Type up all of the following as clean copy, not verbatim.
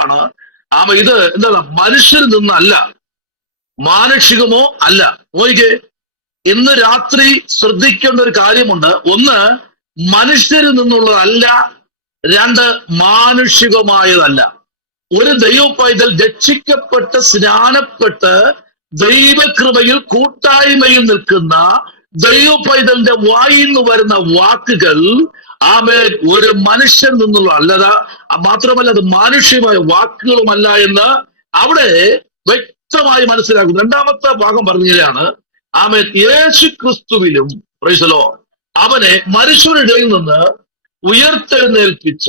വാക്കാണ്. ഇത് എന്താണ്? മനുഷ്യരിൽ നിന്നല്ല, മാനുഷികമോ അല്ല. നോക്കിക്കേ, ഇന്ന് രാത്രി ശ്രദ്ധിക്കേണ്ട ഒരു കാര്യമുണ്ട്. ഒന്ന്, മനുഷ്യരിൽ നിന്നുള്ളതല്ല. രണ്ട്, മാനുഷികമായതല്ല. ഒരു ദൈവ പൈതൽ രക്ഷിക്കപ്പെട്ട് സ്നാനപ്പെട്ട് ദൈവകൃപയിൽ കൂട്ടായ്മയിൽ നിൽക്കുന്ന ദൈവ പൈതലിന്റെ വായിൽ നിന്ന് വരുന്ന വാക്കുകൾ ഒരു മനുഷ്യൻ നിന്നുള്ള അല്ലത, മാത്രമല്ല അത് മാനുഷികമായ വാക്കുകളുമല്ല എന്ന് അവിടെ വ്യക്തമായി മനസ്സിലാക്കുന്നു. രണ്ടാമത്തെ ഭാഗം പറഞ്ഞതാണ് യേശു ക്രിസ്തുവിലും അവനെ മനുഷ്യരുടെ ഇടയിൽ നിന്ന് ഉയർത്തെഴുന്നേൽപ്പിച്ച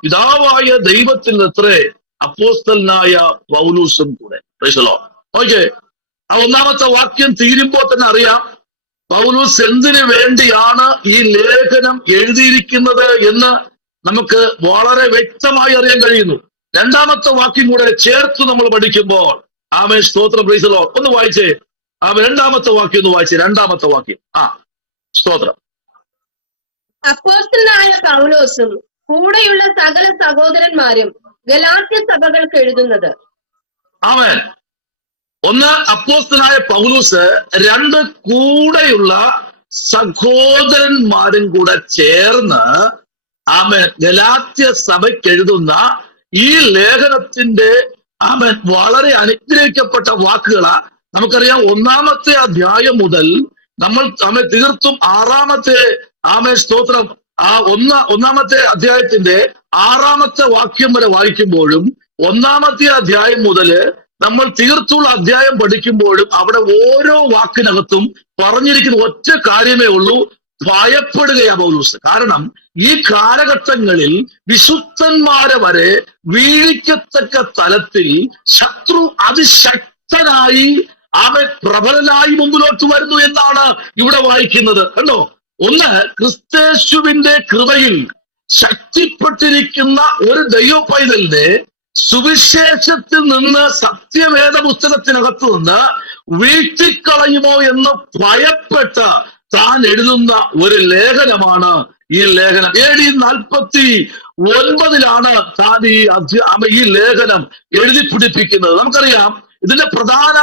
പിതാവായ ദൈവത്തിൽ അത്രേ അപ്പോസ്തലനായ പൗലോസും കൂടെ. ഓക്കെ, ആ ഒന്നാമത്തെ വാക്യം തീരുമ്പോൾ തന്നെ അറിയാം പൗലോസ് എന്തിനു വേണ്ടിയാണ് ഈ ലേഖനം എഴുതിയിരിക്കുന്നത് എന്ന് നമുക്ക് വളരെ വ്യക്തമായി അറിയാൻ കഴിയുന്നു. രണ്ടാമത്തെ വാക്യം കൂടെ ചേർത്ത് നമ്മൾ പഠിക്കുമ്പോൾ സ്തോത്രം, പ്രൈസലോ. ഒന്ന് വായിച്ചേ, രണ്ടാമത്തെ വാക്യം ഒന്ന് വായിച്ചേ. രണ്ടാമത്തെ വാക്യം. സ്തോത്രം. അപ്പോസ്തലനായ പൗലോസും കൂടെയുള്ള സകല സഹോദരന്മാരും ഗലാത്യ സഭകൾക്ക് എഴുതുന്നത്. ആമേൻ. ഒന്ന്, അപ്പോസ്തലനായ പൗലോസ്, രണ്ട്, കൂടെയുള്ള സഹോദരന്മാരും കൂടെ ചേർന്ന് ഗലാത്യ സഭയ്ക്ക് എഴുതുന്ന ഈ ലേഖനത്തിന്റെ വളരെ അനുഗ്രഹിക്കപ്പെട്ട വാക്കുകളാ. നമുക്കറിയാം, ഒന്നാമത്തെ അധ്യായം മുതൽ നമ്മൾ തീർത്തും ആറാമത്തെ സ്തോത്രം ഒന്നാമത്തെ അധ്യായത്തിന്റെ ആറാമത്തെ വാക്യം വരെ വായിക്കുമ്പോഴും ഒന്നാമത്തെ അധ്യായം മുതല് നമ്മൾ തീർത്തുള്ള അധ്യായം പഠിക്കുമ്പോഴും അവിടെ ഓരോ വാക്കിനകത്തും പറഞ്ഞിരിക്കുന്ന ഒറ്റ കാര്യമേ ഉള്ളൂ: ഭയപ്പെടുകയാ പൗലോസ്. കാരണം ഈ കാലഘട്ടങ്ങളിൽ വിശുദ്ധന്മാരെ വരെ വീഴിക്കത്തക്ക തലത്തിൽ ശത്രു അതിശക്തനായി പ്രബലനായി മുമ്പിലോട്ട് വരുന്നു എന്നാണ് ഇവിടെ വായിക്കുന്നത്. കണ്ടോ? ഒന്ന്, ക്രിസ്തേശുവിന്റെ കൃപയിൽ ശക്തിപ്പെട്ടിരിക്കുന്ന ഒരു ദൈവ പൈതലിനെ സുവിശേഷത്തിൽ നിന്ന് സത്യവേദ പുസ്തകത്തിനകത്ത് നിന്ന് വീഴ്ത്തിക്കളയുമോ എന്ന് ഭയപ്പെട്ട താൻ എഴുതുന്ന ഒരു ലേഖനമാണ് ഈ ലേഖനം. AD 49 താൻ ഈ ലേഖനം എഴുതി പിടിപ്പിക്കുന്നത്. നമുക്കറിയാം, ഇതിന്റെ പ്രധാന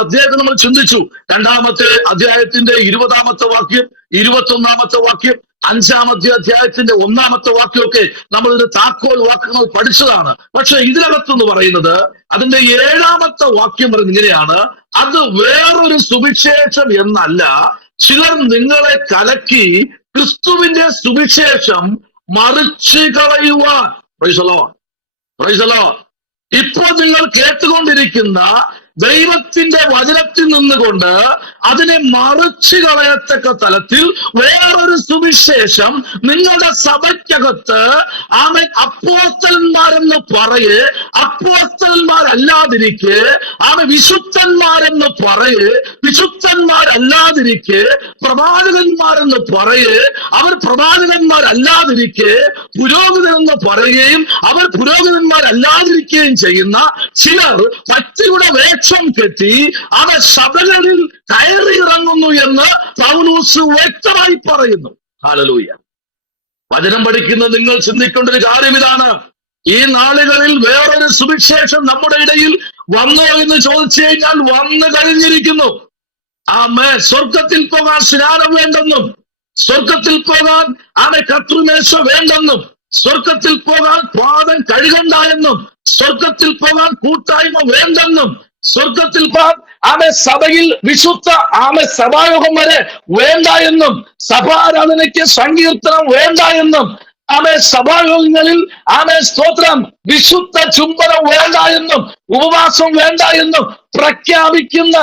അധ്യായത്തെ നമ്മൾ ചിന്തിച്ചു. രണ്ടാമത്തെ അധ്യായത്തിന്റെ 20-ാമത്തെ വാക്യം, 21-ാമത്തെ വാക്യം, 5-ാമത്തെ അധ്യായത്തിന്റെ 1-ാമത്തെ വാക്യമൊക്കെ നമ്മൾ ഇതിന്റെ താക്കോൽ വാക്കുകൾ പഠിച്ചതാണ്. പക്ഷെ ഇതിനകത്തെന്ന് പറയുന്നത് അതിന്റെ 7-ാമത്തെ വാക്യം പറയുന്നത് ഇങ്ങനെയാണ്: അത് വേറൊരു സുവിശേഷം എന്നല്ല, ചിലർ നിങ്ങളെ കലക്കി ക്രിസ്തുവിന്റെ സുവിശേഷം മറിച്ചു കളയുവാൻ. Praise the Lord, praise the Lord. ഇപ്പോൾ നിങ്ങൾ കേട്ടുകൊണ്ടിരിക്കുന്ന ദൈവത്തിന്റെ വചനത്തിൽ നിന്നുകൊണ്ട് അതിനെ മറിച്ചു കളയത്തക്ക തലത്തിൽ വേറൊരു സുവിശേഷം നിങ്ങളുടെ സഭയ്ക്കകത്ത് അപ്പോസ്തലന്മാരെന്ന് പറയേ, അപ്പോസ്തലന്മാരല്ലാതിരിക്കെ വിശുദ്ധന്മാരെന്ന് പറയേ, വിശുദ്ധന്മാരല്ലാതിരിക്കെ പ്രവാചകന്മാരെന്ന് പറയേ, അവർ പ്രവാചകന്മാരല്ലാതിരിക്കെ പുരോഹിതരെന്ന് പറയുകയും അവർ പുരോഹിതന്മാരല്ലാതിരിക്കുകയും ചെയ്യുന്ന ചിലർ പച്ചയുടെ വേഷം കെട്ടി സഭകളിൽ കയറി ഇറങ്ങുന്നു എന്ന് പൗലോസ് വ്യക്തമായി പറയുന്നു. ഹല്ലേലൂയ. വചനം പഠിക്കുന്ന നിങ്ങൾ ചിന്തിക്കേണ്ട ഒരു കാര്യം ഇതാണ്: ഈ നാളുകളിൽ വേറൊരു സുവിശേഷം നമ്മുടെ ഇടയിൽ വന്നോ എന്ന് ചോദിച്ചു കഴിഞ്ഞാൽ വന്നു കഴിഞ്ഞിരിക്കുന്നു. സ്വർഗത്തിൽ പോകാൻ സ്നാനം വേണ്ടെന്നും, സ്വർഗത്തിൽ പോകാൻ കർത്തൃമേശ വേണ്ടെന്നും, സ്വർഗത്തിൽ പോകാൻ പാദം കഴുകണ്ട എന്നും, സ്വർഗത്തിൽ പോകാൻ കൂട്ടായ്മ വേണ്ടെന്നും, സ്വർഗത്തിൽ സഭയിൽ വിശുദ്ധ സഭായോഗം വരെ വേണ്ട എന്നും, സഭാരാധനയ്ക്ക് സങ്കീർത്തനം വേണ്ട എന്നും, സഭായോഗങ്ങളിൽ സ്തോത്രം വിശുദ്ധ ചുംബനം വേണ്ട എന്നും, ഉപവാസം വേണ്ട എന്നും പ്രഖ്യാപിക്കുന്ന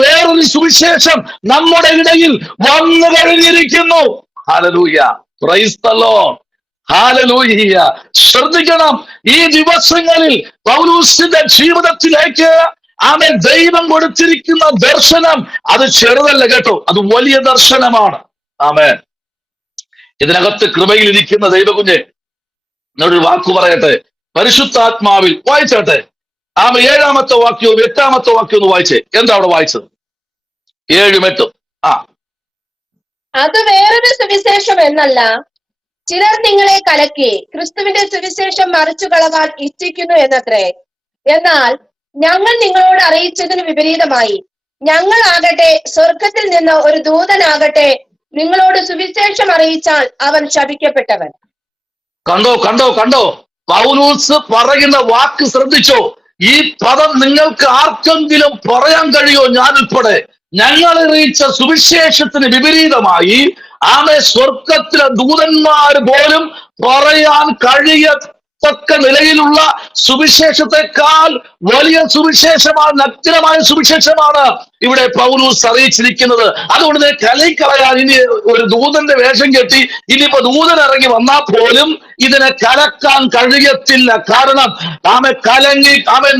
വേറൊരു സുവിശേഷം നമ്മുടെ ഇടയിൽ വന്നു കഴിഞ്ഞിരിക്കുന്നു. Hallelujah, praise the Lord, hallelujah. ശ്രദ്ധിക്കണം, ഈ ദിവസങ്ങളിൽ പൗലോസിന്റെ ജീവിതത്തിലേക്ക് ദൈവം കൊടുത്തിരിക്കുന്ന ദർശനം അത് ചെറുതല്ല കേട്ടോ, അത് വലിയ ദർശനമാണ്. ആമേൻ. ഇതിനകത്ത് കൃപയിൽ ഇരിക്കുന്ന ദൈവകുഞ്ഞെ, എന്നോടൊരു വാക്കു പറയട്ടെ. പരിശുദ്ധാത്മാവിൽ വായിച്ചോട്ടെ. 7-ാമത്തെ വാക്യവും 8-ാമത്തെ വാക്യവും ഒന്ന് വായിച്ചേ. എന്താ അവിടെ വായിച്ചത്? 7-ഉം 8-ഉം. അത് വേറൊരു സുവിശേഷം എന്നല്ല, ചിലർ നിങ്ങളെ കലക്കി ക്രിസ്തുവിന്റെ സുവിശേഷം മറിച്ചു കളവാൻ ഇച്ഛിക്കുന്നു എന്നത്രേ. എന്നാൽ ഞങ്ങൾ നിങ്ങളോട് അറിയിച്ചതിന് വിപരീതമായി ഞങ്ങളാകട്ടെ സ്വർഗത്തിൽ നിന്ന് ഒരു ദൂതനാകട്ടെ നിങ്ങളോട് സുവിശേഷം അറിയിച്ചാൽ അവൻ ശപിക്കപ്പെട്ടവൻ. കണ്ടോ കണ്ടോ കണ്ടോ, പൗലോസ് പറയുന്ന വാക്ക് ശ്രദ്ധിച്ചോ. ഈ പദം നിങ്ങൾക്ക് ആർക്കെങ്കിലും പറയാൻ കഴിയോ? ഞാൻ ഉൾപ്പെടെ ഞങ്ങൾ അറിയിച്ച സുവിശേഷത്തിന് വിപരീതമായി സ്വർഗത്തിലെ ദൂതന്മാർ പോലും പറയാൻ കഴിയത്തക്ക നിലയിലുള്ള സുവിശേഷത്തെക്കാൾ വലിയ സുവിശേഷമാണ്, നഗ്നമായ സുവിശേഷമാണ് ഇവിടെ പൗലോസ് അറിയിച്ചിരിക്കുന്നത്. അതുകൊണ്ട് കലയിക്കളയാൻ ഇനി ഒരു ദൂതന്റെ വേഷം കെട്ടി ഇനിയിപ്പോ ദൂതൻ ഇറങ്ങി വന്നാൽ പോലും ഇതിനെ കലക്കാൻ കഴിയത്തില്ല. കാരണം കലങ്ങി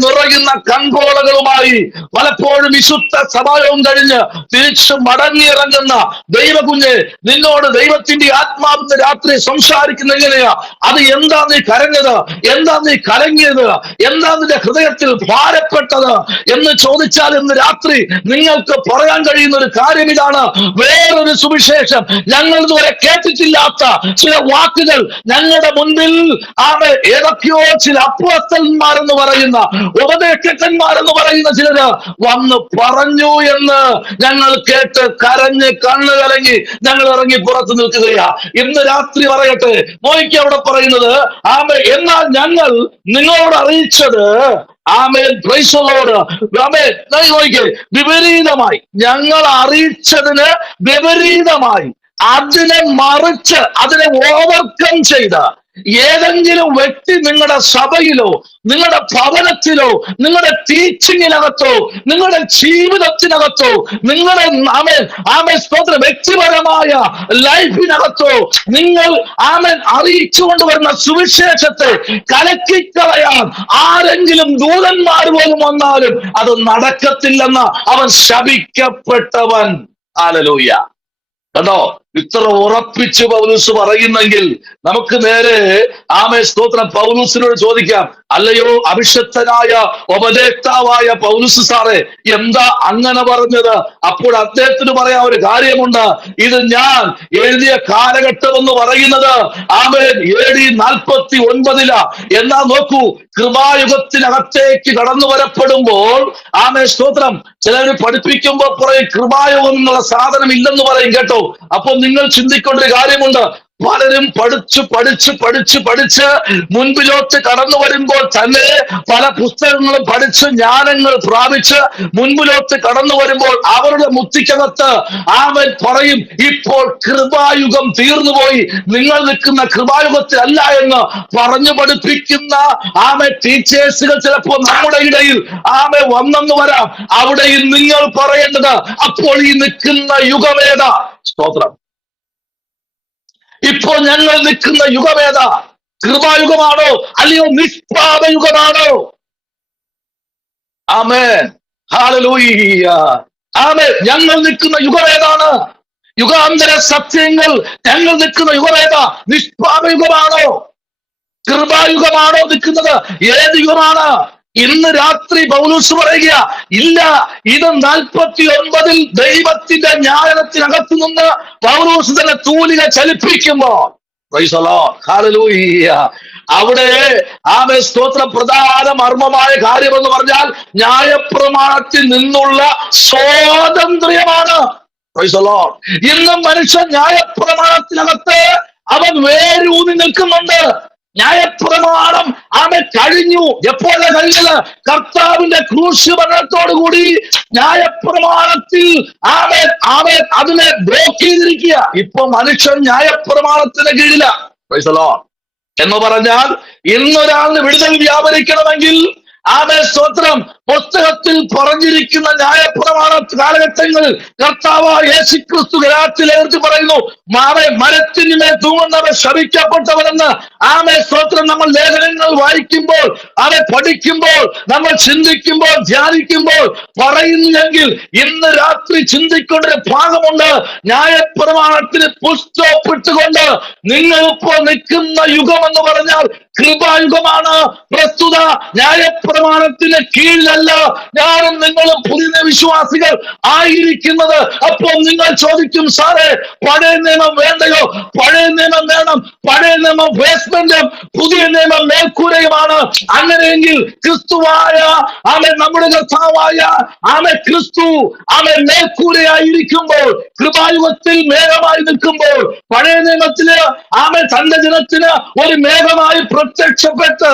നിറയുന്ന കൺപോളകളുമായി പലപ്പോഴും വിശുദ്ധ സഭായോഗം കഴിഞ്ഞ് തിരിച്ചു മടങ്ങിയിറങ്ങുന്ന ദൈവകുഞ്ഞ്, നിന്നോട് ദൈവത്തിന്റെ ആത്മാവിന്റെ രാത്രി സംസാരിക്കുന്ന എങ്ങനെയാ? അത് എന്താ നീ കരഞ്ഞത്? എന്താ നീ കലങ്ങിയത്? എന്താ നിന്റെ ഹൃദയത്തിൽ ഭാരപ്പെട്ടത് എന്ന് ചോദിച്ചാൽ ഇന്ന് രാത്രി നിങ്ങൾക്ക് പറയാൻ കഴിയുന്ന ഒരു കാര്യം ഇതാണ്. വേറൊരു സുവിശേഷം, ഞങ്ങൾ ഇതുവരെ കേട്ടിട്ടില്ലാത്ത ചില വാക്കുകൾ ഞങ്ങളുടെ മുൻപിൽ ഏതൊക്കെയോ ചില അപ്പോസ്തലന്മാരെന്ന് പറയുന്ന ഉപദേഷ്ടാക്കന്മാരെന്ന് പറയുന്ന ചിലര് വന്ന് പറഞ്ഞു എന്ന് ഞങ്ങൾ കേട്ട് കരഞ്ഞ് കണ്ണു കലങ്ങി ഞങ്ങൾ ഇറങ്ങി പുറത്തു നിൽക്കുകയാ. ഇന്ന് രാത്രി പറയട്ടെ, നോക്കി അവിടെ പറയുന്നത് എന്നാൽ ഞങ്ങൾ നിങ്ങളോട് അറിയിച്ചത് വിപരീതമായി, ഞങ്ങൾ അറിയിച്ചതിന് വിപരീതമായി അതിനെ മറിച്ച് അതിനെ ഓവർകം ചെയ്ത ഏതെങ്കിലും വ്യക്തി നിങ്ങളുടെ സഭയിലോ നിങ്ങളുടെ ഭവനത്തിലോ നിങ്ങളുടെ ടീച്ചിങ്ങിനകത്തോ നിങ്ങളുടെ ജീവിതത്തിനകത്തോ നിങ്ങളുടെ സ്തോത്രം വ്യക്തിപരമായ ലൈഫിനകത്തോ നിങ്ങൾ അറിയിച്ചുകൊണ്ട് വരുന്ന സുവിശേഷത്തെ കലക്കിക്കളയാൻ ആരെങ്കിലും ദൂതന്മാർ പോലും വന്നാലും അത് നടക്കത്തില്ലെന്ന് അവൻ ശപിക്കപ്പെട്ടവൻ. ഹല്ലേലൂയ. കണ്ടോ, ഇത്ര ഉറപ്പിച്ച് പൗലൂസ് പറയുന്നെങ്കിൽ നമുക്ക് നേരെ സ്തോത്രം പൗലൂസിനോട് ചോദിക്കാം, അല്ലയോ അഭിഷക്തനായ ഉപദേഷ്ടാവായ പൗലൂസ് സാറേ, എന്താ അങ്ങനെ പറഞ്ഞത്? അപ്പോൾ അദ്ദേഹത്തിന് പറയാൻ ഒരു കാര്യമുണ്ട്. ഇത് ഞാൻ എഴുതിയ കാലഘട്ടം എന്ന് പറയുന്നത് AD 49 എന്നാ നോക്കൂ, കൃപായുഗത്തിനകത്തേക്ക് കടന്നു വരപ്പെടുമ്പോൾ സ്തോത്രം ചിലര് പഠിപ്പിക്കുമ്പോൾ പറയും കൃപായുഗം എന്നുള്ള സാധനം ഇല്ലെന്ന് പറയും കേട്ടോ. അപ്പൊ നിങ്ങൾ ചിന്തിക്കേണ്ട ഒരു കാര്യമുണ്ട്. പലരും പഠിച്ച് മുൻപിലോട്ട് കടന്നു വരുമ്പോൾ തന്നെ പല പുസ്തകങ്ങളും പഠിച്ച് ജ്ഞാനങ്ങൾ പ്രാപിച്ച് മുൻപിലോട്ട് കടന്നു വരുമ്പോൾ അവരുടെ മുത്തിക്കകത്ത് പറയും ഇപ്പോൾ കൃപായുഗം തീർന്നുപോയി, നിങ്ങൾ നിൽക്കുന്ന കൃപായുഗത്തിലല്ല എന്ന് പറഞ്ഞു പഠിപ്പിക്കുന്ന ടീച്ചേഴ്സുകൾ ചിലപ്പോൾ നമ്മുടെ ഇടയിൽ വന്നെന്ന് വരാം. അവിടെയും നിങ്ങൾ പറയേണ്ടത് അപ്പോൾ ഈ നിൽക്കുന്ന യുഗമേതാ? സ്തോത്രം. ഇപ്പോൾ ഞങ്ങൾ നിൽക്കുന്ന യുഗമേതാ? കൃപായുഗമാണോ അല്ലയോ നിഷ്പാപയുഗമാണോ? ആമേൻ, ഹല്ലേലൂയ. ആമേൻ. ഞങ്ങൾ നിൽക്കുന്ന യുഗമേതാണ്? യുഗാന്തര സത്യങ്ങൾ ഞങ്ങൾ നിൽക്കുന്ന യുഗമേതാ? നിഷ്പാപയുഗമാണോ കൃപായുഗമാണോ നിൽക്കുന്നത്? ഏത് യുഗമാണ്? ഇന്ന് രാത്രി പൗലൂസ് പറയുക, ഇല്ല, ഇത് 49 ദൈവത്തിന്റെ ന്യായത്തിനകത്തു നിന്ന് പൗലൂസ് തന്നെ തൂലിക ചലിപ്പിക്കുമ്പോ അവിടെ സ്തോത്ര പ്രധാന മർമ്മമായ കാര്യമെന്ന് പറഞ്ഞാൽ ന്യായപ്രമാണത്തിൽ നിന്നുള്ള സ്വാതന്ത്ര്യമാണ്. ഇന്നും മനുഷ്യൻ ന്യായപ്രമാണത്തിനകത്ത് അവൻ വേരൂന്നി നിൽക്കുന്നുണ്ട്. ന്യായപ്രമാണം കഴിഞ്ഞു. എപ്പോഴാണ് കഴിഞ്ഞത്? കർത്താവിന്റെ ക്രൂശ് മരണത്തോടുകൂടി ന്യായപ്രമാണത്തിൽ അതിനെ ബ്ലോക്ക് ചെയ്തിരിക്കുക. ഇപ്പൊ മനുഷ്യൻ ന്യായപ്രമാണത്തിന് കീഴില. എന്ന് പറഞ്ഞാൽ ഇന്നൊരാളിന് വിടുതൽ വ്യാപരിക്കണമെങ്കിൽ സ്തോത്രം പുസ്തകത്തിൽ പറഞ്ഞിരിക്കുന്ന ന്യായപ്രമാണ കാലഘട്ടങ്ങളിൽ കർത്താവായ യേശുക്രിസ്തു ഗലാത്യലേഖനത്തിൽ പറയുന്നു, മരത്തിന്മേൽ തൂങ്ങുന്നവൻ ശപിക്കപ്പെട്ടവനെന്ന്. സ്തോത്രം നമ്മൾ ലേഖനങ്ങൾ വായിക്കുമ്പോൾ പഠിക്കുമ്പോൾ നമ്മൾ ചിന്തിക്കുമ്പോൾ ധ്യാനിക്കുമ്പോൾ പറയുന്നെങ്കിൽ ഇന്ന് രാത്രി ചിന്തിക്കേണ്ട ഒരു ഭാഗമുണ്ട്. ന്യായപ്രമാണത്തിന് പുസ്തകപ്പെട്ടുകൊണ്ട് നിങ്ങൾ ഇപ്പോൾ നിൽക്കുന്ന യുഗം എന്ന് പറഞ്ഞാൽ കൃപായുഗമാണ്. പ്രസ്തുത ന്യായപ്രമാണത്തിന് കീഴിലല്ല പോലെയല്ല ഞാനും നിങ്ങളും പുതിയ വിശ്വാസികൾ ആയിരിക്കുന്നത്. അപ്പോൾ നിങ്ങൾ ചോദിക്കും, സാറേ പഴയ നിയമം വേണ്ടയോ? പഴയ നിയമം വേണം. പഴയ നിയമം ബേസ്മെന്റും പുതിയ നിയമം മേൽക്കൂരയുമാണ്. അങ്ങനെയെങ്കിൽ ക്രിസ്തുവായ നമ്മുടെ കർത്താവായ ക്രിസ്തു മേൽക്കൂരയായിരിക്കുമ്പോൾ, കൃപായുഗത്തിൽ മേഘമായി നിൽക്കുമ്പോൾ, പഴയ നിയമത്തില് തന്റെ ജനത്തിന് ഒരു മേഘമായി പ്രത്യക്ഷപ്പെട്ട്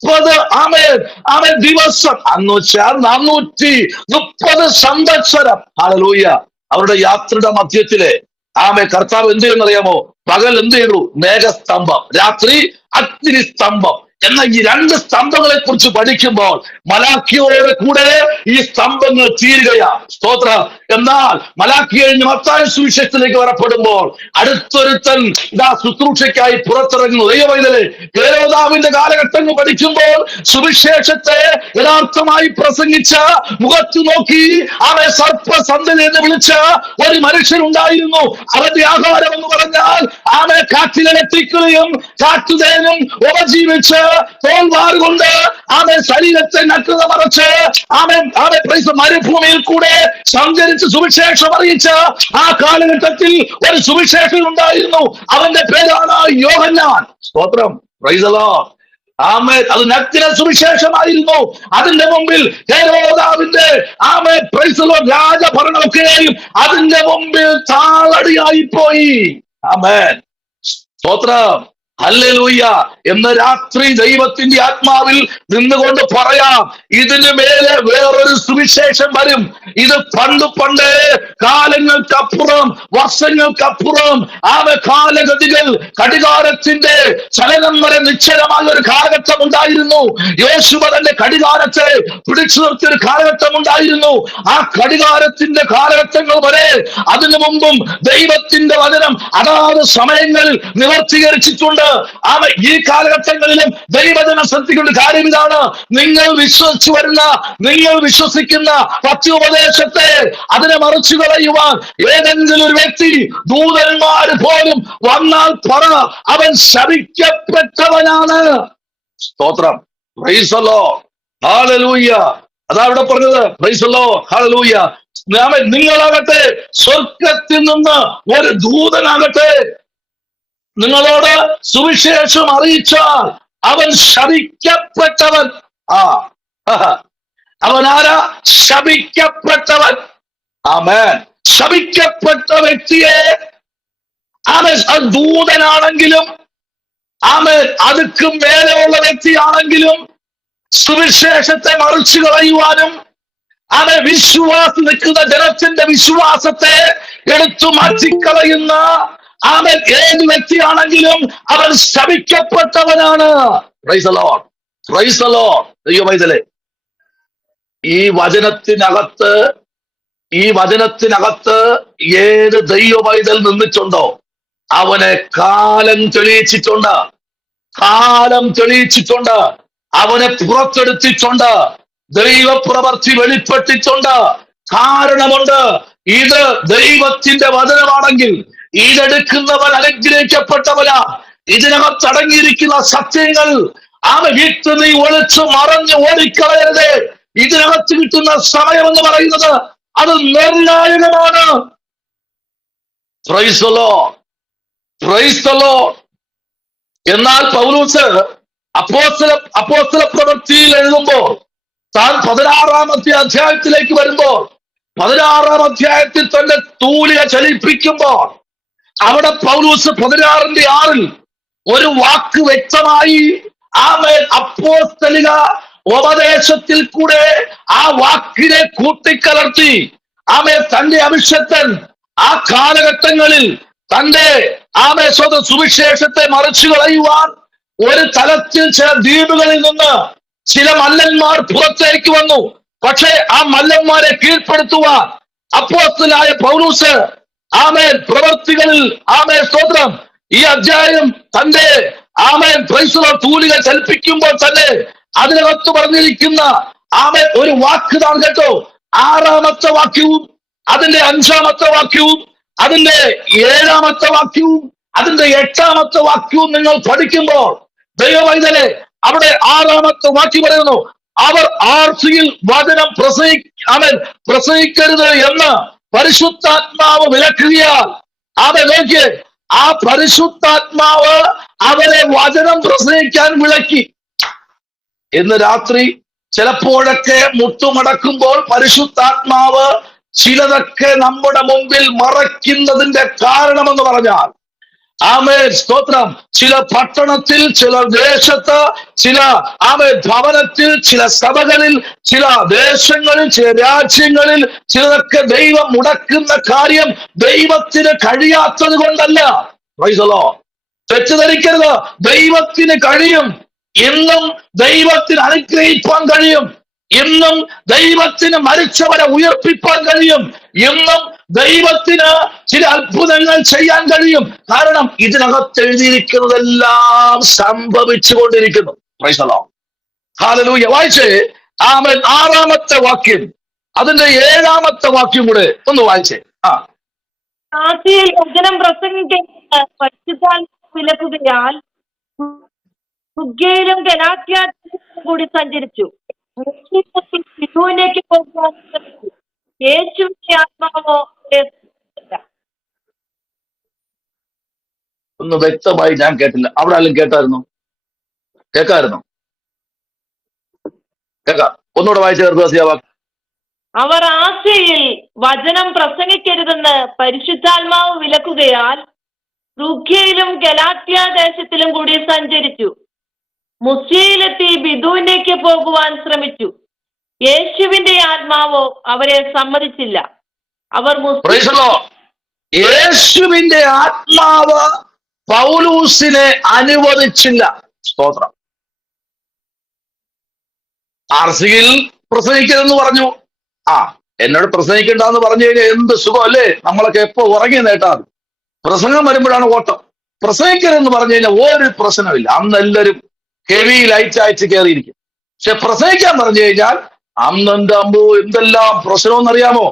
40 ദിവസം എന്ന് വെച്ചാൽ 430 സംവത്സരം ഹല്ലേലൂയ അവരുടെ യാത്രയുടെ മധ്യത്തിലെ കർത്താവ് എന്ത് ചെയ്യുന്നറിയാമോ? പകൽ എന്ത് ചെയ്തു? മേഘസ്തംഭം, രാത്രി അഗ്നിസ്തംഭം എന്ന ഈ 2 സ്തംഭങ്ങളെ കുറിച്ച് പഠിക്കുമ്പോൾ മലാക്കിയോടെ കൂടെ ഈ സ്തംഭങ്ങൾ തീരുകയാണ്. സ്തോത്രം. എന്നാൽ മലാക്കി കഴിഞ്ഞ് മത്തായി സുവിശേഷത്തിലേക്ക് വരപ്പെടുമ്പോൾ അടുത്തൊരുത്തൻ ശുശ്രൂഷയ്ക്കായി പുറത്തിറങ്ങുന്നു. ദൈവമൈതലേ, ഹേരോദാവിന്റെ കാലഘട്ടങ്ങൾ പഠിക്കുമ്പോൾ സുവിശേഷത്തെ യഥാർത്ഥമായി പ്രസംഗിച്ച, മുഖത്ത് നോക്കി സർപ്പസന്തതി എന്ന് വിളിച്ച ഒരു മനുഷ്യനുണ്ടായിരുന്നു. അവന്റെ ആഹാരം എന്ന് പറഞ്ഞാൽ കാറ്റിലെത്തിക്കുകയും കാറ്റുതേനും ഉപജീവിച്ച് തോൽവാറ് കൊണ്ട് ശരീരത്തെ നഗ്നത മറച്ച് മരുഭൂമിയിൽ കൂടെ സഞ്ചരിച്ച് സുവിശേഷം അറിയിച്ച ആ കാലഘട്ടത്തിൽ ഒരു സുവിശേഷൻ ഉണ്ടായിരുന്നു. അവന്റെ പേരാണ് യോഹന്നാൻ. സ്തോത്രം. Price the Lord. അത് നഗ്ന സുവിശേഷമായിരുന്നു. അതിന്റെ മുമ്പിൽ ഹെരോദാവിന്റെ പ്രൈസ് ദി ലോർഡ് രാജഭരണമൊക്കെയും അതിന്റെ മുമ്പിൽ താളടിയായി പോയി. ആമേൻ. സ്തോത്രം. ഹല്ലേലൂയ. എന്ന രാത്രി ദൈവത്തിന്റെ ആത്മാവിൽ നിന്നുകൊണ്ട് പറയാം, ഇതിന് മേലെ വേറൊരു സുവിശേഷം വരും. ഇത് പണ്ടേ കാലങ്ങൾക്കപ്പുറം, വർഷങ്ങൾക്കപ്പുറം കാലഗതികൾ, ഘടികാരത്തിന്റെ ചലനം വരെ നിശ്ചലമായ ഒരു കാലഘട്ടം ഉണ്ടായിരുന്നു. യോശുവ തന്റെ ഘടികാരത്തെ പിടിച്ചു നിർത്തിയ ഒരു കാലഘട്ടം ഉണ്ടായിരുന്നു. ആ ഘടികാരത്തിന്റെ കാലഘട്ടങ്ങൾ വരെ അതിനു മുമ്പും ദൈവത്തിന്റെ വചനം അതാത് സമയങ്ങളിൽ നിവർത്തീകരിച്ചിട്ടുണ്ട്. ഈ കാലഘട്ടങ്ങളിലും ദൈവജനം ശ്രദ്ധിക്കേണ്ട കാര്യം ഇതാണ്: നിങ്ങൾ വിശ്വസിച്ചു വരുന്ന, നിങ്ങൾ വിശ്വസിക്കുന്ന പത്യോപദേശത്തെ അതിനെ മറിച്ചു കളയുവാൻ ഏതെങ്കിലും ഒരു വ്യക്തി, ദൂതന്മാര് പോലും വന്നാൽ പറ, അവൻ ശപിക്കപ്പെട്ടവനാണ്. സ്തോത്രം. Price the Lord. ഹല്ലേലൂയ. അതാ ഇവിടെ പറഞ്ഞത്. Price the Lord. ഹല്ലേലൂയ. നിങ്ങളാകട്ടെ, സ്വർഗത്തിൽ നിന്ന് ഒരു ദൂതനാകട്ടെ നിങ്ങളോട് സുവിശേഷം അറിയിച്ചാൽ അവൻ ശപിക്കപ്പെട്ടവൻ. അവൻ ആരാ? ശപിക്കപ്പെട്ടവൻ. ആമേൻ. ശപിക്കപ്പെട്ട വ്യക്തിയെ ദൂതനാണെങ്കിലും അതുക്കും മേലെയുള്ള വ്യക്തിയാണെങ്കിലും സുവിശേഷത്തെ മറിച്ചു കളയുവാനും വിശ്വാസം നിൽക്കുന്ന ജനത്തിന്റെ വിശ്വാസത്തെ എടുത്തു മാറ്റിക്കളയുന്ന ഏത് വ്യക്തിയാണെങ്കിലും അവൻ ശപിക്കപ്പെട്ടവനാണ്. Praise the Lord. Praise the Lord. ദൈവമൈതലേ, ഈ വചനത്തിനകത്ത് ഏത് ദൈവമൈതൽ നിന്നിട്ടുണ്ടോ അവനെ കാലം തെളിയിച്ചിട്ടുണ്ട്. അവനെ പുറത്തെടുത്തിട്ടുണ്ട്. ദൈവപ്രവൃത്തി വെളിപ്പെട്ടിട്ടുണ്ട്. കാരണമുണ്ട്. ഇത് ദൈവത്തിന്റെ വചനമാണെങ്കിൽ ഇതെടുക്കുന്നവൻ അനുഗ്രഹിക്കപ്പെട്ടവനാ. ഇതിനകത്ത് അടങ്ങിയിരിക്കുന്ന സത്യങ്ങൾ വിട്ട് നീ ഒളിച്ചു മറഞ്ഞു ഓടിക്കളയരുത്. ഇതിനകത്ത് കിട്ടുന്ന സമയം എന്ന് പറയുന്നത് അത് നിർണായകമാണ്. Price the Lord. Praise the Lord. എന്നാൽ പൗലോസ് അപ്പോസ്തല പ്രവൃത്തിയിൽ എഴുതുമ്പോൾ താൻ 16-ാമത്തെ അധ്യായത്തിലേക്ക് വരുമ്പോൾ 16-ാം അധ്യായത്തിൽ തന്റെ തൂലിക ചലിപ്പിക്കുമ്പോൾ അവിടെ പൗലോസ് 16:6 ഒരു വാക്ക് വ്യക്തമായി അപ്പോസ്തലിക ഉപദേശത്തിൽ കൂടെ ആ വാക്കിനെ കൂട്ടിക്കലർത്തി തന്റെ അഭിഷക്തൻ ആ കാലഘട്ടങ്ങളിൽ തന്റെ സുവിശേഷത്തെ മറിച്ചു കളയുവാൻ ഒരു തലത്തിൽ ചില ദ്വീപുകളിൽ നിന്ന് ചില മല്ലന്മാർ പുറത്തേക്ക് വന്നു. പക്ഷേ ആ മല്ലന്മാരെ കീഴ്പ്പെടുത്തുവാൻ അപ്പോസ്തലനായ പൗലോസ് പ്രവർത്തികളിൽ സ്തോത്രം ഈ അധ്യായം തന്റെ തൂലിക ചലിപ്പിക്കുമ്പോൾ തന്നെ അതിനകത്ത് പറഞ്ഞിരിക്കുന്ന ഒരു വാക്ക് താൻ കേട്ടോ. 6-ാമത്തെ വാക്യവും അതിന്റെ 5-ാമത്തെ വാക്യവും അതിന്റെ 7-ാമത്തെ വാക്യവും അതിന്റെ 8-ാമത്തെ വാക്യവും നിങ്ങൾ പഠിക്കുമ്പോൾ ദൈവമൈതലേ, അവിടെ 6-ാമത്തെ വാക്യം പറയുന്നു, അവർ ആർസിയിൽ വചനം പ്രസംഗിക്കരുത് എന്ന് പരിശുദ്ധാത്മാവ് വിലക്കുകയാൽ അവൻ നോക്കിയേ, ആ പരിശുദ്ധാത്മാവ് അവരെ വചനം പ്രസംഗിക്കാൻ വിലക്കി. ഇന്ന് രാത്രി ചിലപ്പോഴൊക്കെ മുട്ടുമടക്കുമ്പോൾ പരിശുദ്ധാത്മാവ് ചിലതൊക്കെ നമ്മുടെ മുമ്പിൽ മറയ്ക്കുന്നതിന്റെ കാരണമെന്ന് പറഞ്ഞാൽ, ആമേൻ സ്തോത്രം, ചില പട്ടണത്തിൽ, ചില ദേശത്ത്, ചില ഭവനത്തിൽ, ചില സഭകളിൽ, ചില ദേശങ്ങളിൽ, ചില രാജ്യങ്ങളിൽ ചിലതൊക്കെ ദൈവം മുടക്കുന്ന കാര്യം ദൈവത്തിന് കഴിയാത്തത് കൊണ്ടല്ല. Price the Lord. തെറ്റിദ്ധരിക്കരുത്, ദൈവത്തിന് കഴിയും. ഇന്നും ദൈവത്തിന് അനുഗ്രഹിപ്പാൻ കഴിയും. ഇന്നും ദൈവത്തിന് മരിച്ചവരെ ഉയർപ്പിപ്പാൻ കഴിയും. ഇന്നും ദൈവത്തിന് ചില അത്ഭുതങ്ങൾ ചെയ്യാൻ കഴിയും. കാരണം ഇതിനകത്ത് എഴുതിയിരിക്കുന്നതെല്ലാം സംഭവിച്ചുകൊണ്ടിരിക്കുന്നു. Praise the Lord. ഹല്ലേലൂയ. വായിച്ചേ, ആമേൻ. 6-ാമത്തെ വാക്യം, അതിന്റെ 7-ാമത്തെ വാക്യം കൂടെ ഒന്ന് വായിച്ചേ. ആസിയിൽ വചനം പ്രസംഗിക്കുന്ന പരിശുദ്ധാത്മാവ് വിലക്കുകയാൽ ഫ്രുഗ്യയിലും ഗലാത്യയിലും കൂടി സഞ്ചരിച്ചു. സിദോനിലേക്ക് പോകുവാൻ ശ്രമിച്ചു. യേശുവിന്റെ ആത്മാവോ ഒന്ന് വ്യക്തമായി ഞാൻ കേട്ടില്ല. അവിടെ ആരും കേട്ടായിരുന്നോ? കേൾക്കാമായിരുന്നോ? കേൾക്കാം. ഒന്നുകൂടെ വായിച്ചു തീർക്കുക. അവർ ആസിയയിൽ വചനം പ്രസംഗിക്കരുതെന്ന് പരിശുദ്ധാത്മാവ് വിലക്കുകയാൽ ഫ്രുഗ്യയിലും ഗലാത്യ ദേശത്തിലും കൂടി സഞ്ചരിച്ചു. മുസ്യയിലെത്തി ബിദുവിലേക്ക് പോകുവാൻ ശ്രമിച്ചു. യേശുവിന്റെ ആത്മാവോ അവരെ സമ്മതിച്ചില്ല. അവർ യേശുവിന്റെ ആത്മാവ് പൗലൂസിനെ അനുവദിച്ചില്ല. സ്തോത്രം. ആർസിയിൽ പ്രസംഗിക്കരുതെന്ന് പറഞ്ഞു. എന്നോട് പ്രസംഗിക്കണ്ടെന്ന് പറഞ്ഞു കഴിഞ്ഞാൽ എന്ത് സുഖം അല്ലേ? നമ്മളൊക്കെ എപ്പോ ഉറങ്ങി നേട്ടാൽ പ്രസംഗം വരുമ്പോഴാണ് ഓട്ടം. പ്രസംഗിക്കരുതെന്ന് പറഞ്ഞു കഴിഞ്ഞാൽ ഒരു പ്രശ്നമില്ല. അന്ന് എല്ലാവരും ഹെവി ലൈറ്റ് അയച്ച് കയറിയിരിക്കും. പക്ഷെ പ്രസംഗിക്കാൻ പറഞ്ഞു കഴിഞ്ഞാൽ അന്ന് എന്തെല്ലാം പ്രശ്നമെന്നറിയാമോ?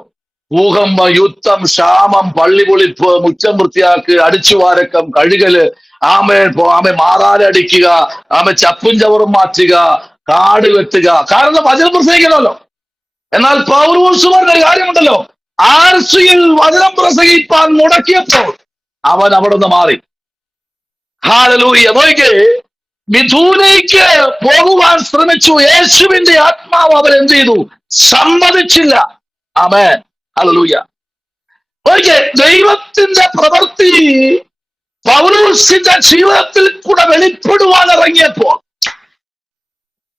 ഭൂകമ്പം, യുദ്ധം, ക്ഷാമം, പള്ളിപൊളിപ്പ്, മുറ്റം വൃത്തിയാക്ക്, അടിച്ചുവാരക്കം, കഴുകല്, മാറാലടിക്കുക, ചപ്പും ചവറും മാറ്റുക, കാട് വെട്ടുക. കാരണം വചനം പ്രസംഗിക്കണമല്ലോ. എന്നാൽ പൗലോസ് പറഞ്ഞ കാര്യമുണ്ടല്ലോ, ആർസിയിൽ വചനം പ്രസംഗിപ്പാൻ മുടക്കിയപ്പോൾ അവൻ അവിടെ നിന്ന് മാറി. ഹല്ലേലൂയ. നോക്കിക്കേ, മിഥുനയ്ക്ക് പോകുവാൻ ശ്രമിച്ചു. യേശുവിന്റെ ആത്മാവ് അവരെന്ത് ചെയ്തു? സമ്മതിച്ചില്ല. ആമേൻ. ഹല്ലേലൂയ. നോക്കിക്കേ, ദൈവത്തിന്റെ പ്രവൃത്തി പൗലോസിന്റെ ജീവിതത്തിൽ കൂടെ വെളിപ്പെടുവാൻ ഇറങ്ങിയപ്പോൾ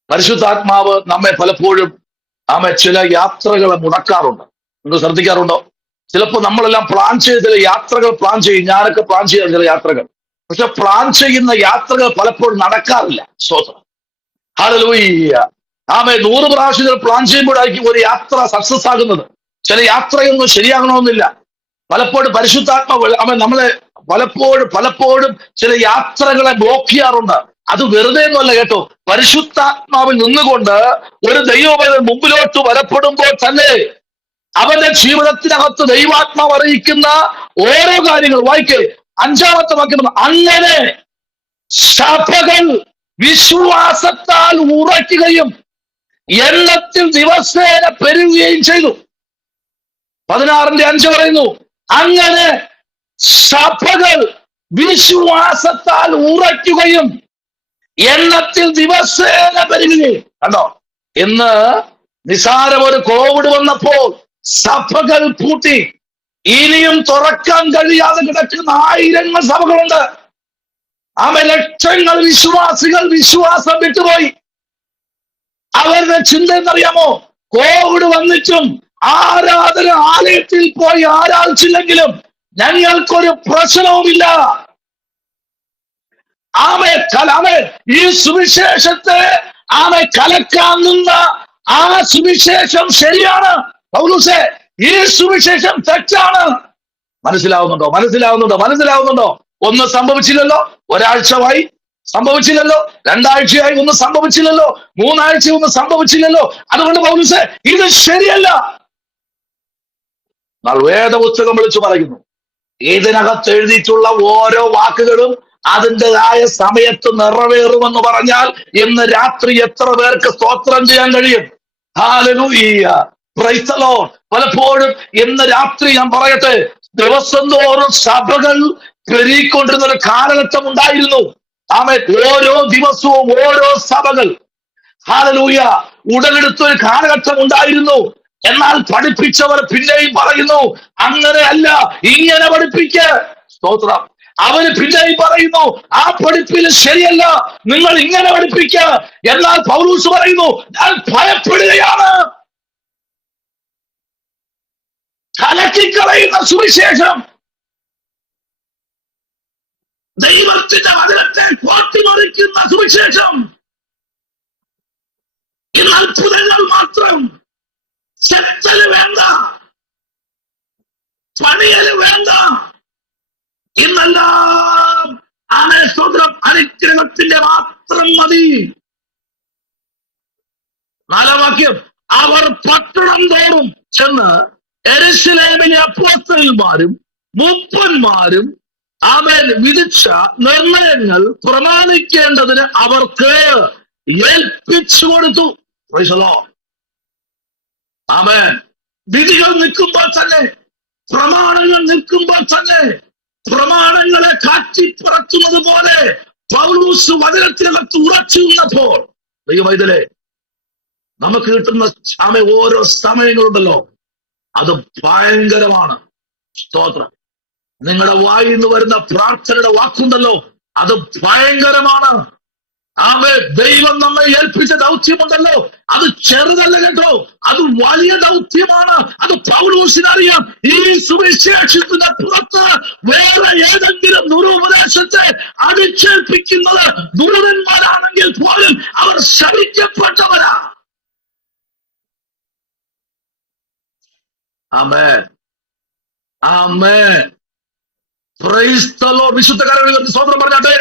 പരിശുദ്ധാത്മാവ് നമ്മെ പലപ്പോഴും ചില യാത്രകളെ മുടക്കാറുണ്ട്. നിങ്ങൾ ശ്രദ്ധിക്കാറുണ്ടോ? ചിലപ്പോൾ നമ്മളെല്ലാം പ്ലാൻ ചെയ്ത് ചില യാത്രകൾ പ്ലാൻ ചെയ്യും. ഞാനൊക്കെ പ്ലാൻ ചെയ്യാൻ ചില യാത്രകൾ. പക്ഷെ പ്ലാൻ ചെയ്യുന്ന യാത്രകൾ പലപ്പോഴും നടക്കാറില്ല. സ്തോത്രം. ഹല്ലേലൂയ. 100 പ്രാവശ്യം പ്ലാൻ ചെയ്യുമ്പോഴായിരിക്കും ഒരു യാത്ര സക്സസ് ആകുന്നത്. ചില യാത്രയൊന്നും ശരിയാകണമെന്നില്ല. പലപ്പോഴും പരിശുദ്ധാത്മാവ് നമ്മളെ പലപ്പോഴും ചില യാത്രകളെ ബ്ലോക്ക് ചെയ്യാറുണ്ട്. അത് വെറുതെ ഒന്നുമല്ല കേട്ടോ. പരിശുദ്ധാത്മാവിൽ നിന്നുകൊണ്ട് ഒരു ദൈവവേദന മുമ്പിലോട്ട് വരപ്പെടുമ്പോൾ തന്നെ അവന്റെ ജീവിതത്തിനകത്ത് ദൈവാത്മാവ് അറിയിക്കുന്ന ഓരോ കാര്യങ്ങൾ വായിക്കേ. 5-ാമത്തെ വാക്യം, അങ്ങനെ സഭകൾ വിശ്വാസത്താൽ ഉറയ്ക്കുകയും എണ്ണത്തിൽ ദിവസേന പെരുകുകയും ചെയ്തു. 16-5 പറയുന്നു, അങ്ങനെ സഭകൾ വിശ്വാസത്താൽ ഉറയ്ക്കുകയും എണ്ണത്തിൽ ദിവസേന പെരുകുകയും. കണ്ടോ, ഇന്ന് നിസാരം ഒരു കോവിഡ് വന്നപ്പോൾ സഭകൾ പൂട്ടി. ഇനിയും തുറക്കാൻ കഴിയാതെ കിടക്കുന്ന 1000 സഭകളുണ്ട്. ലക്ഷങ്ങൾ വിശ്വാസികൾ വിശ്വാസം വിട്ടുപോയി. അവരുടെ ചിന്ത എന്നറിയാമോ? കോവിഡ് വന്നിട്ടും ആരാധന ആലയത്തിൽ പോയി ആരാധിച്ചില്ലെങ്കിലും ഞങ്ങൾക്കൊരു പ്രശ്നവുമില്ല. ഈ സുവിശേഷത്തെ കലക്കാൻ നിന്ന ആ സുവിശേഷം ശരിയാണ്. പൗലോസേ, ഈ സുവിശേഷം തെറ്റാണ്. മനസ്സിലാവുന്നുണ്ടോ? ഒന്നും സംഭവിച്ചില്ലല്ലോ. ഒരാഴ്ചയായി സംഭവിച്ചില്ലല്ലോ. 2 ആഴ്ചയായി ഒന്നും സംഭവിച്ചില്ലല്ലോ. 3 ആഴ്ച ഒന്നും സംഭവിച്ചില്ലല്ലോ. അതുകൊണ്ട് പൗലോസേ, ഇത് ശരിയല്ല. വേദപുസ്തകം വിളിച്ചു പറയുന്നു, ഇതിനകത്ത് എഴുതിയിട്ടുള്ള ഓരോ വാക്കുകളും അതിൻ്റെതായ സമയത്ത് നിറവേറുമെന്ന് പറഞ്ഞാൽ ഇന്ന് രാത്രി എത്ര പേർക്ക് സ്തോത്രം ചെയ്യാൻ കഴിയും? Hallelujah, praise the Lord. പലപ്പോഴും ഇന്ന് രാത്രി ഞാൻ പറയട്ടെ, ദിവസം തോറും സഭകൾ പെരുകിക്കൊണ്ടിരുന്ന ഒരു കാലഘട്ടം ഉണ്ടായിരുന്നു. ആമേൻ. ഓരോ ദിവസവും ഓരോ സഭകൾ, ഹല്ലേലൂയ, ഉടലെടുത്തൊരു കാലഘട്ടം ഉണ്ടായിരുന്നു. എന്നാൽ പഠിപ്പിച്ചവർ പിന്നെയും പറയുന്നു, അങ്ങനെയല്ല, ഇങ്ങനെ പഠിപ്പിക്ക. സ്തോത്രം. അവര് പിന്നെയും പറയുന്നു, ആ പഠിപ്പിൽ ശരിയല്ല, നിങ്ങൾ ഇങ്ങനെ പഠിപ്പിക്ക. എന്നാൽ പൗലോസ് പറയുന്നു, ഞാൻ ഭയപ്പെടുകയാണ്. കലക്കിക്കളയുന്ന സുവിശേഷം, ദൈവത്തിന്റെ വചനത്തെ കോട്ടിമറിക്കുന്ന സുവിശേഷം, ഇന്ന് അത്ഭുതങ്ങൾ മാത്രം, ചെത്തല് വേണ്ട, പണിയല് വേണ്ട, ഇന്നെല്ലാം സ്തോത്രം അനുഗ്രഹത്തിന്റെ മാത്രം മതി. 4-ാം വാക്യം, അവർ പട്ടണം തോറും ചെന്ന് യെരൂശലേമിലെ അപ്പോസ്തലന്മാരും മൂപ്പന്മാരും ആമേൻ വിധിച്ച നിർണയങ്ങൾ പ്രമാണിക്കേണ്ടതിന് അവർക്ക് ഏൽപ്പിച്ചു കൊടുത്തു. Praise the Lord. ആമേൻ. വിധികൾ നിൽക്കുമ്പോൾ തന്നെ, പ്രമാണങ്ങൾ നിൽക്കുമ്പോൾ തന്നെ, പ്രമാണങ്ങളെ കാറ്റിപ്പറത്തുന്നത് പോലെ പൗലോസ് വചനത്തിനകത്ത് ഉറച്ചു നിന്നപ്പോൾ, ദൈവമൈതലേ, നമുക്ക് കിട്ടുന്ന ഓരോ സമയങ്ങളുണ്ടല്ലോ, അത് ഭയങ്കരമാണ്. സ്തോത്രം. നിങ്ങളുടെ വായിൽ നിന്ന് വരുന്ന പ്രാർത്ഥനയുടെ വാക്കുണ്ടല്ലോ, അത് ഭയങ്കരമാണ്. ആമേൻ. ദൈവം നമ്മെ ഏൽപ്പിച്ച ദൗത്യമുണ്ടല്ലോ, അത് ചെറുതല്ല കേട്ടോ, അത് വലിയ ദൗത്യമാണ്. അത് പൗലോസിനറിയാം. ഈ സുവിശേഷത്തിന്റെ പുറത്ത് വേറെ ഏതെങ്കിലും ദുരുപദേശത്തെ അടിച്ചേൽപ്പിക്കുന്നത് ദുരിതന്മാരാണെങ്കിൽ പോലും അവർ ശപിക്കപ്പെട്ടവരാ. ആമേൻ, ആമേൻ, പ്രൈസ് ദി ലോർഡ്. വിശുദ്ധകാരങ്ങളിൽ സ്തോത്രം പറഞ്ഞാട്ടെ.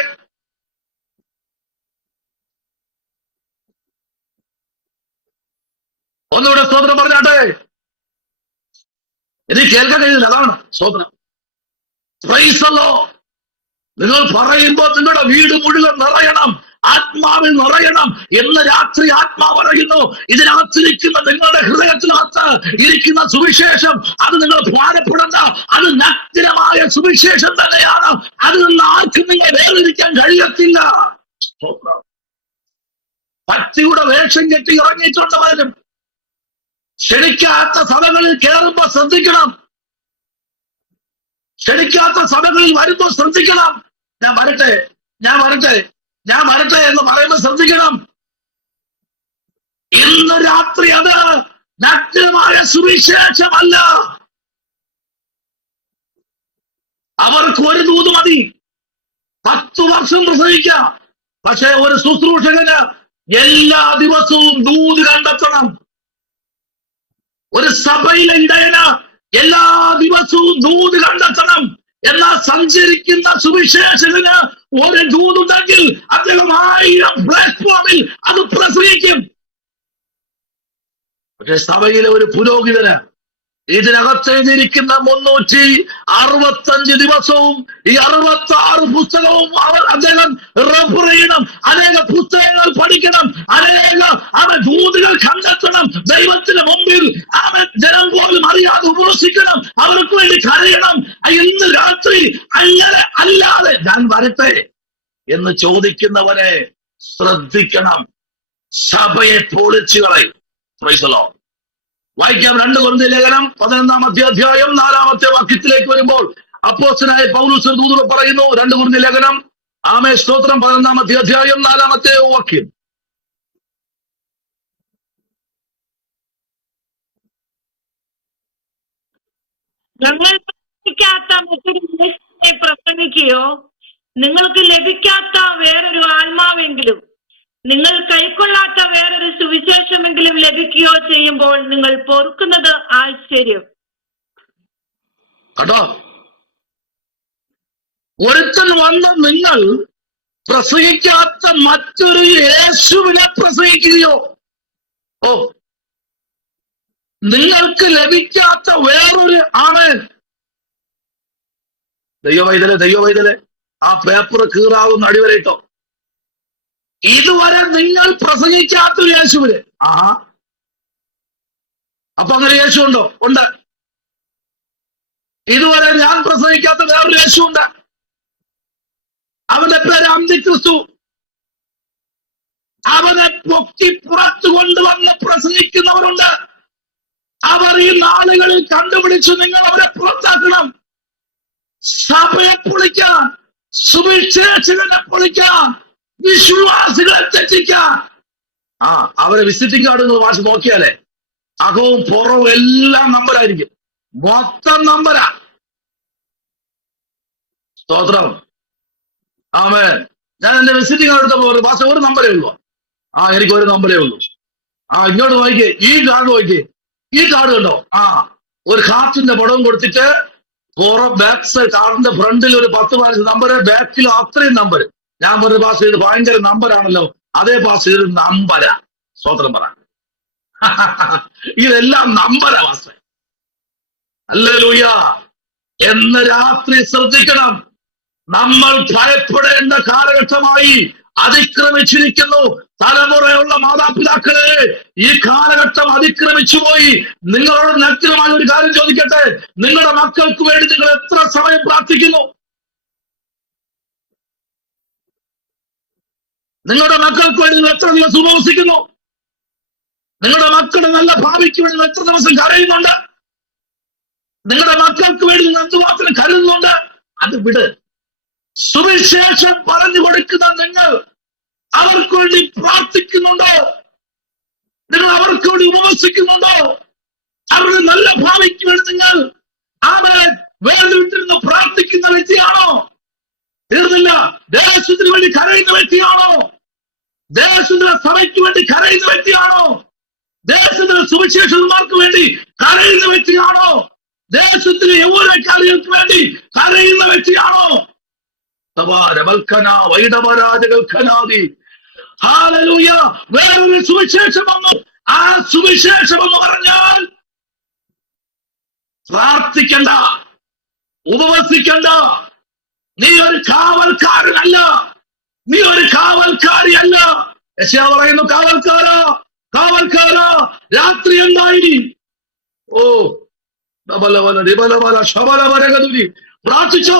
ഒന്നുകൂടെ സ്തോത്രം പറഞ്ഞാട്ടെ. എനിക്ക് കേൾക്കാൻ കഴിയുന്നില്ല, അതാണ് സ്തോത്രം. Price the Lord. നിങ്ങൾ പറയുമ്പോൾ നിങ്ങളുടെ വീട് മുഴുവൻ നിറയണം, ആത്മാവിൽ നിറയണം എന്ന് രാത്രി ആത്മാവ് പറയുന്നു. ഇതിനകത്തിരിക്കുന്ന നിങ്ങളുടെ ഹൃദയത്തിനകത്ത് ഇരിക്കുന്ന സുവിശേഷം, അത് നിങ്ങൾ ഭാരപ്പെടേണ്ട, അത് നഗ്നമായ സുവിശേഷം തന്നെയാണ്. അതിൽ നിന്ന് ആർക്കും നിങ്ങൾ വേർതിരിക്കാൻ കഴിയത്തില്ല. ഭക്തിയുടെ വേഷം കെട്ടി ഇറങ്ങിയിട്ടുണ്ട് പലരും. ക്ഷണിക്കാത്ത സഭകളിൽ കയറുമ്പോ ശ്രദ്ധിക്കണം, ക്ഷണിക്കാത്ത സഭകളിൽ വരുമ്പോൾ ശ്രദ്ധിക്കണം. ഞാൻ വരട്ടെ, ഞാൻ വരട്ടെ, ഞാൻ വരട്ടെ എന്ന് പറയുമ്പോൾ ശ്രദ്ധിക്കണം. ഇന്ന് രാത്രി അത് നഗ്നമായ സുവിശേഷമല്ല. അവർക്ക് ഒരു ദൂത് മതി, 10 വർഷം പ്രസംഗിക്കാം. പക്ഷെ ഒരു ശുശ്രൂഷകന് എല്ലാ ദിവസവും ദൂത് കണ്ടെത്തണം. ഒരു സഭയിലെ ഇടയന് എല്ലാ ദിവസവും ദൂത് കണ്ടെത്തണം. എന്നാൽ സഞ്ചരിക്കുന്ന സുവിശേഷകന് ഒരു ദൂതുണ്ടെങ്കിൽ അദ്ദേഹം 1000 പ്ലാറ്റ്ഫോമിൽ അത് പ്രസംഗിക്കും. പക്ഷെ സഭയിലെ ഒരു പുരോഹിതന് ഇതിനകത്തേതിരിക്കുന്ന 365 ദിവസവും ഈ 66 പുസ്തകവും അദ്ദേഹം റെഫർ ചെയ്യണം. അനേക പുസ്തകങ്ങൾ പഠിക്കണം, അവൻ ദൂതുകൾ കണ്ടെത്തണം. ദൈവത്തിന് മുമ്പിൽ അവൻ ജനം പോലും അറിയാതെ ഉപവസിക്കണം, അവർക്ക് വേണ്ടി കരയണം. ഇന്ന് രാത്രി അങ്ങനെ അല്ലാതെ ഞാൻ വരട്ടെ എന്ന് ചോദിക്കുന്നവരെ ശ്രദ്ധിക്കണം. സഭയെ പൊളിച്ചു കളയും. Price the Lord. വായിക്കാം. 2 കൊരിന്ത്യർ ലേഖനം 11-ാമത്തെ അധ്യായം 4-ാമത്തെ വാക്യത്തിലേക്ക് വരുമ്പോൾ അപ്പോസ്തലനായ പൗലോസ് ദൂതനോട് പറയുന്നു. 2 കൊരിന്ത്യർ ലേഖനം, ആമേൻ, സ്തോത്രം, 11-ാമത്തെ അധ്യായം 4-ാമത്തെ വാക്യം. ഞങ്ങൾ പ്രസംഗിക്കാത്ത മറ്റൊരു യേശുവിനെ പ്രസംഗിക്കുകയോ നിങ്ങൾക്ക് ലഭിക്കാത്ത വേറൊരു ആത്മാവെങ്കിലും നിങ്ങൾ കൈക്കൊള്ളാത്ത വേറൊരു സുവിശേഷമെങ്കിലും ലഭിക്കുകയോ ചെയ്യുമ്പോൾ നിങ്ങൾ പൊറുക്കുന്നത് ആശ്ചര്യം. കേട്ടോ, ഒരുത്തൻ വന്ന് നിങ്ങൾ പ്രസംഗിക്കാത്ത മറ്റൊരു യേശുവിനെ പ്രസംഗിക്കുകയോ, നിങ്ങൾക്ക് ലഭിക്കാത്ത വേറൊരു, ആമേൻ, ദൈവവൈതലെ ആ പേപ്പർ കീറാവുന്ന അടിവരയിട്ടോ. ഇതുവരെ നിങ്ങൾ പ്രസംഗിക്കാത്തൊരു യേശുവിന്. അപ്പൊ അങ്ങനെ യേശു ഉണ്ടോ? ഉണ്ട്. ഇതുവരെ ഞാൻ പ്രസംഗിക്കാത്ത വേറൊരു യേശു ഉണ്ട്. അവന്റെ പേര് അന്തിക്രിസ്തു. അവനെ പൊക്കി പുറത്തു കൊണ്ടുവന്ന് പ്രസംഗിക്കുന്നവരുണ്ട്. അവർ ഈ നാളുകളിൽ കണ്ടുപിടിച്ചു നിങ്ങൾ അവരെ പുറത്താക്കണം. സഭയെ പൊളിക്കാൻ, സുവിശേഷകനെ പൊളിക്കാൻ, വിശ്വാസികളെ തെറ്റിക്കാൻ. അവരെ വിസിറ്റിംഗ് കാർഡ് വാശി നോക്കിയാലേ അകവും പുറവും എല്ലാം നമ്പരായിരിക്കും. മൊത്തം നമ്പരാ. സ്തോത്രം. ആമേൻ. ഞാൻ എന്റെ വിസിറ്റിംഗ് കാർഡ് എടുത്തപ്പോ ഭാഷ ഒരു നമ്പരേ ഉള്ളൂ. എനിക്ക് ഒരു നമ്പരേ ഉള്ളൂ. ഇങ്ങോട്ട് നോക്കിയേ, ഈ കാർഡ് നോക്കിയേ, ഈ കാർഡ് കണ്ടോ? ഒരു ഹാർട്ടിന്റെ പടവും കൊടുത്തിട്ട് ബാക്ക് സൈഡ് കാർഡിന്റെ ഫ്രണ്ടിൽ ഒരു 10-15 നമ്പർ, ബാക്കിൽ അത്രയും നമ്പർ. ഞാൻ പറഞ്ഞ ഭാഷ ഇത് ഭയങ്കര നമ്പരാണല്ലോ. അതേ ഭാഷ ഇത് നമ്പരാ. സ്തോത്രം പറ. ഇതെല്ലാം നമ്പരാ ഭാഷ. ഹല്ലേലൂയ. എന്ന് രാത്രി ശ്രദ്ധിക്കണം. നമ്മൾ ഭയപ്പെടേണ്ട കാലഘട്ടമായി അതിക്രമിച്ചിരിക്കുന്നു. തലമുറയുള്ള മാതാപിതാക്കളെ, ഈ കാലഘട്ടം അതിക്രമിച്ചു പോയി. നിങ്ങളോട് നഗ്നമായ ഒരു കാര്യം ചോദിക്കട്ടെ. നിങ്ങളുടെ മക്കൾക്ക് വേണ്ടി നിങ്ങൾ എത്ര സമയം പ്രാർത്ഥിക്കുന്നു? നിങ്ങളുടെ മക്കൾക്ക് വേണ്ടി നിങ്ങൾ എത്ര ദിവസം ഉപവസിക്കുന്നു? നിങ്ങളുടെ മക്കളുടെ നല്ല ഭാവിക്ക് വേണ്ടി നിങ്ങൾ എത്ര ദിവസം കരയുന്നുണ്ട്? നിങ്ങളുടെ മക്കൾക്ക് വേണ്ടി നിങ്ങൾ എന്തുമാത്രം കരുതുന്നുണ്ട്? അത് വിട്. സുവിശേഷം പറഞ്ഞു കൊടുക്കുന്ന നിങ്ങൾ അവർക്ക് വേണ്ടി പ്രാർത്ഥിക്കുന്നുണ്ടോ? നിങ്ങൾ അവർക്ക് വേണ്ടി ഉപവസിക്കുന്നുണ്ടോ? അവരുടെ നല്ല ഭാവിക്ക് വേണ്ടി നിങ്ങൾ അവരെ വേറെ വിട്ടിരുന്ന് പ്രാർത്ഥിക്കുന്ന വ്യക്തിയാണോ? തീർന്നില്ല. ദേശത്തിന് വേണ്ടി കരയുന്ന വ്യക്തിയാണോ? ദേശത്തിന്റെ സഭയ്ക്ക് വേണ്ടി കരയുന്ന വ്യക്തിയാണോ? ദേശത്തിലെ സുവിശേഷന്മാർക്ക് വേണ്ടി കരയുന്ന വ്യക്തിയാണോ? ദേശത്തിലെ യൗവനക്കാരികൾക്ക് വേണ്ടി കരയുന്ന വ്യക്തിയാണോ? വേറൊരു സുവിശേഷം വന്നു. ആ സുവിശേഷം എന്ന് പറഞ്ഞാൽ പ്രാർത്ഥിക്കണ്ട, ഉപവസിക്കണ്ട. നീ ഒരു കാവൽക്കാരനല്ല, നീ ഒരു കാവൽക്കാരിയല്ല. യെശയ്യാ പറയുന്നു, കാവൽക്കാരാ, കാവൽക്കാരാ, രാത്രി എന്തായി? പ്രാർത്ഥിച്ചോ.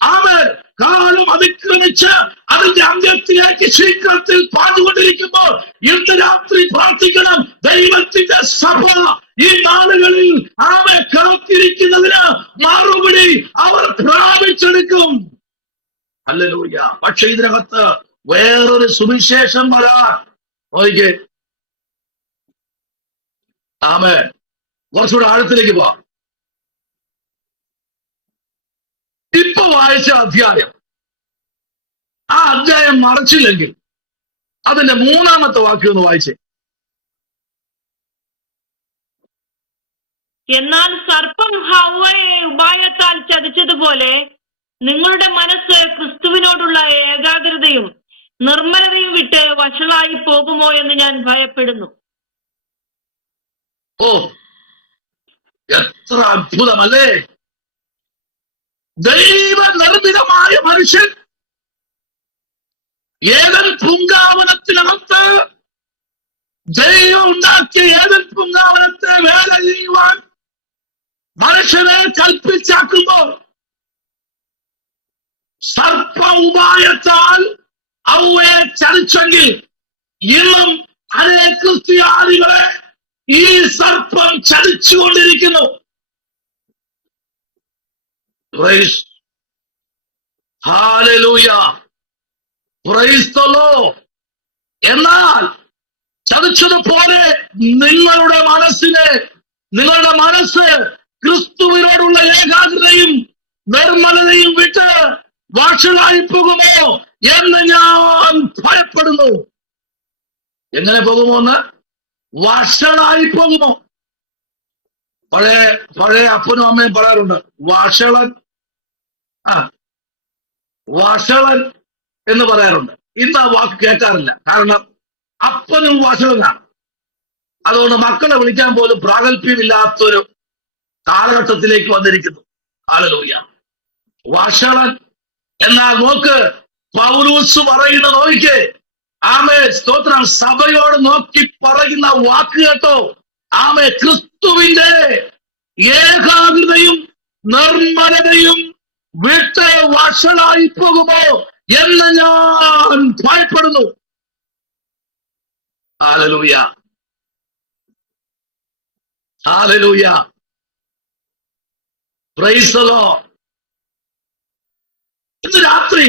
ആമേൻ. കാലം അതിക്രമിച്ച് അതിന്റെ അന്ത്യത്തിലേക്ക് ശീഘ്രത്തിൽ പാഞ്ഞുകൊണ്ടിരിക്കുമ്പോൾ ഇന്ന് രാത്രി പ്രാർത്ഥിക്കണം. ദൈവത്തിന്റെ സഭ ഈ നാളുകളിൽ ആമേ കാത്തിരിക്കുന്നതിന് മറുപടി അവർ പ്രാപിച്ചെടുക്കും. ഹല്ലേലൂയ. പക്ഷെ ഇതിനകത്ത് വേറൊരു സുവിശേഷം വരാൻ നോക്കിക്കേ. ആമേൻ. കുറച്ചുകൂടെ ആഴത്തിലേക്ക് പോവാം. ഇപ്പൊ വായിച്ച അധ്യായം, ആ അധ്യായം മറച്ചില്ലെങ്കിൽ അതിന്റെ 3-ാമത്തെ വാക്യം ഒന്ന് വായിച്ചേ. എന്നാൽ സർപ്പം ഹവ്വയെ ഉപായത്താൽ ചതിച്ചതുപോലെ നിങ്ങളുടെ മനസ്സ് ക്രിസ്തുവിനോടുള്ള ഏകാഗ്രതയും നിർമ്മലതയും വിട്ട് വഷളായി പോകുമോ എന്ന് ഞാൻ ഭയപ്പെടുന്നു. എത്ര അത്ഭുതമല്ലേ! ദൈവ നിർമ്മിതമായ മനുഷ്യൻ ഏതൻ പൂങ്കാവനത്തിനകത്ത്, ദൈവം ഉണ്ടാക്കിയ ഏതൻ പൂങ്കാവനത്തെ വേല ചെയ്യുവാൻ മനുഷ്യനെ കൽപ്പിച്ചാക്കുമ്പോൾ സർപ്പ ഉപായത്താൽ അവയെ ചതിച്ചെങ്കിൽ ഇന്നും അനേക ക്രിസ്ത്യാനികളെ ഈ സർപ്പം ചതിച്ചുകൊണ്ടിരിക്കുന്നു. Praise. Hallelujah. Praise the Lord. എന്നാൽ ചതിച്ചതുപോലെ നിങ്ങളുടെ മനസ്സ് ക്രിസ്തുവിനോടുള്ള ഏകാഗ്രതയും നിർമ്മലതയും വിട്ട് വഷളായി പോകുമോ എന്ന് ഞാൻ ഭയപ്പെടുന്നു. എങ്ങനെ പോകുമോ എന്ന്? വഷളായി പോകുമോ? പഴയ അപ്പനും അമ്മയും പറയാറുണ്ട്, വഷളൻ എന്ന് പറയാറുണ്ട്. ഇന്ന് ആ വാക്ക് കേൾക്കാറില്ല. കാരണം അപ്പനും വഷളനാണ്. അതുകൊണ്ട് മക്കളെ വിളിക്കാൻ പോലും പ്രാഗൽഭ്യമില്ലാത്തൊരു കാലഘട്ടത്തിലേക്ക് വന്നിരിക്കുന്നു. ഹല്ലേലൂയ. വഷളൻ എന്നാൽ നോക്ക്, പൗലോസ് പറയുന്ന നോക്കിക്കേ, ആമേ സ്തോത്രം, സഭയോട് നോക്കി പറയുന്ന വാക്ക് കേട്ടോ. ആമേ, ക്രിസ്തുവിന്റെ ഏകാഗ്രതയും നിർമ്മലതയും വിട്ട് വഷളായി പോകുമോ എന്ന് ഞാൻ ഭയപ്പെടുന്നു. ഹല്ലേലൂയ, ഹല്ലേലൂയ, പ്രൈസ് ദി ലോർഡ്. ഇന്ന് രാത്രി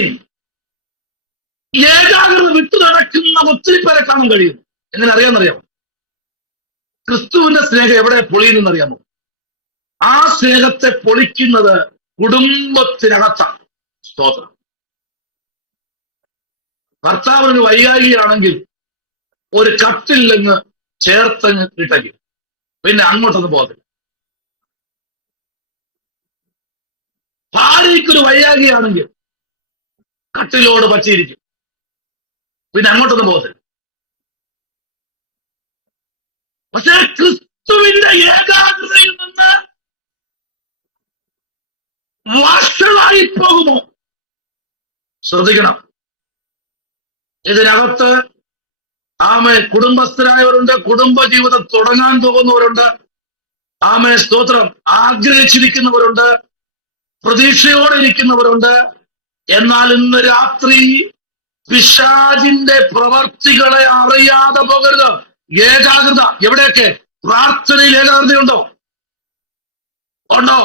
ഏകാഗ്രത വിട്ടു നടക്കുന്ന ഒത്തിരി പേരെ കാണാൻ കഴിയും. എങ്ങനെ അറിയാമെന്നറിയാമോ? ക്രിസ്തുവിന്റെ സ്നേഹം എവിടെ പൊളിയുന്നറിയാമോ? ആ സ്നേഹത്തെ പൊളിക്കുന്നത് കുടുംബത്തിനകത്താണ്. സ്തോത്രം. ഭർത്താവിന് വൈകാരികയാണെങ്കിൽ ഒരു കട്ടില്ലെന്ന് ചേർത്തങ്ങ് ഇട്ടയ്ക്കും, പിന്നെ അങ്ങോട്ടൊന്നും പോകത്തില്ല. ഭാര്യയ്ക്കൊരു വൈരാഗിയാണെങ്കിൽ കട്ടിലോട് പറ്റിയിരിക്കും, പിന്നെ അങ്ങോട്ടൊന്നും പോകത്തില്ല. പക്ഷേ ക്രിസ്തുവിന്റെ ഏകാഗ്രതയിൽ നിന്ന് വഷളായി പോകുമോ? ശ്രദ്ധിക്കണം. ഇതിനകത്ത് ആമേ കുടുംബസ്ഥരായവരുണ്ട്, കുടുംബജീവിതം തുടങ്ങാൻ പോകുന്നവരുണ്ട്, ആമേ സ്തോത്രം ആഗ്രഹിച്ചിരിക്കുന്നവരുണ്ട്, പ്രതീക്ഷയോടെ ഇരിക്കുന്നവരുണ്ട്. എന്നാൽ ഇന്ന് രാത്രി പിശാചിന്റെ പ്രവർത്തികളെ അറിയാതെ പോകരുത്. ഏകാഗ്രത എവിടെയൊക്കെ? പ്രാർത്ഥനയിൽ ഏകാഗ്രതയുണ്ടോ? ഉണ്ടോ?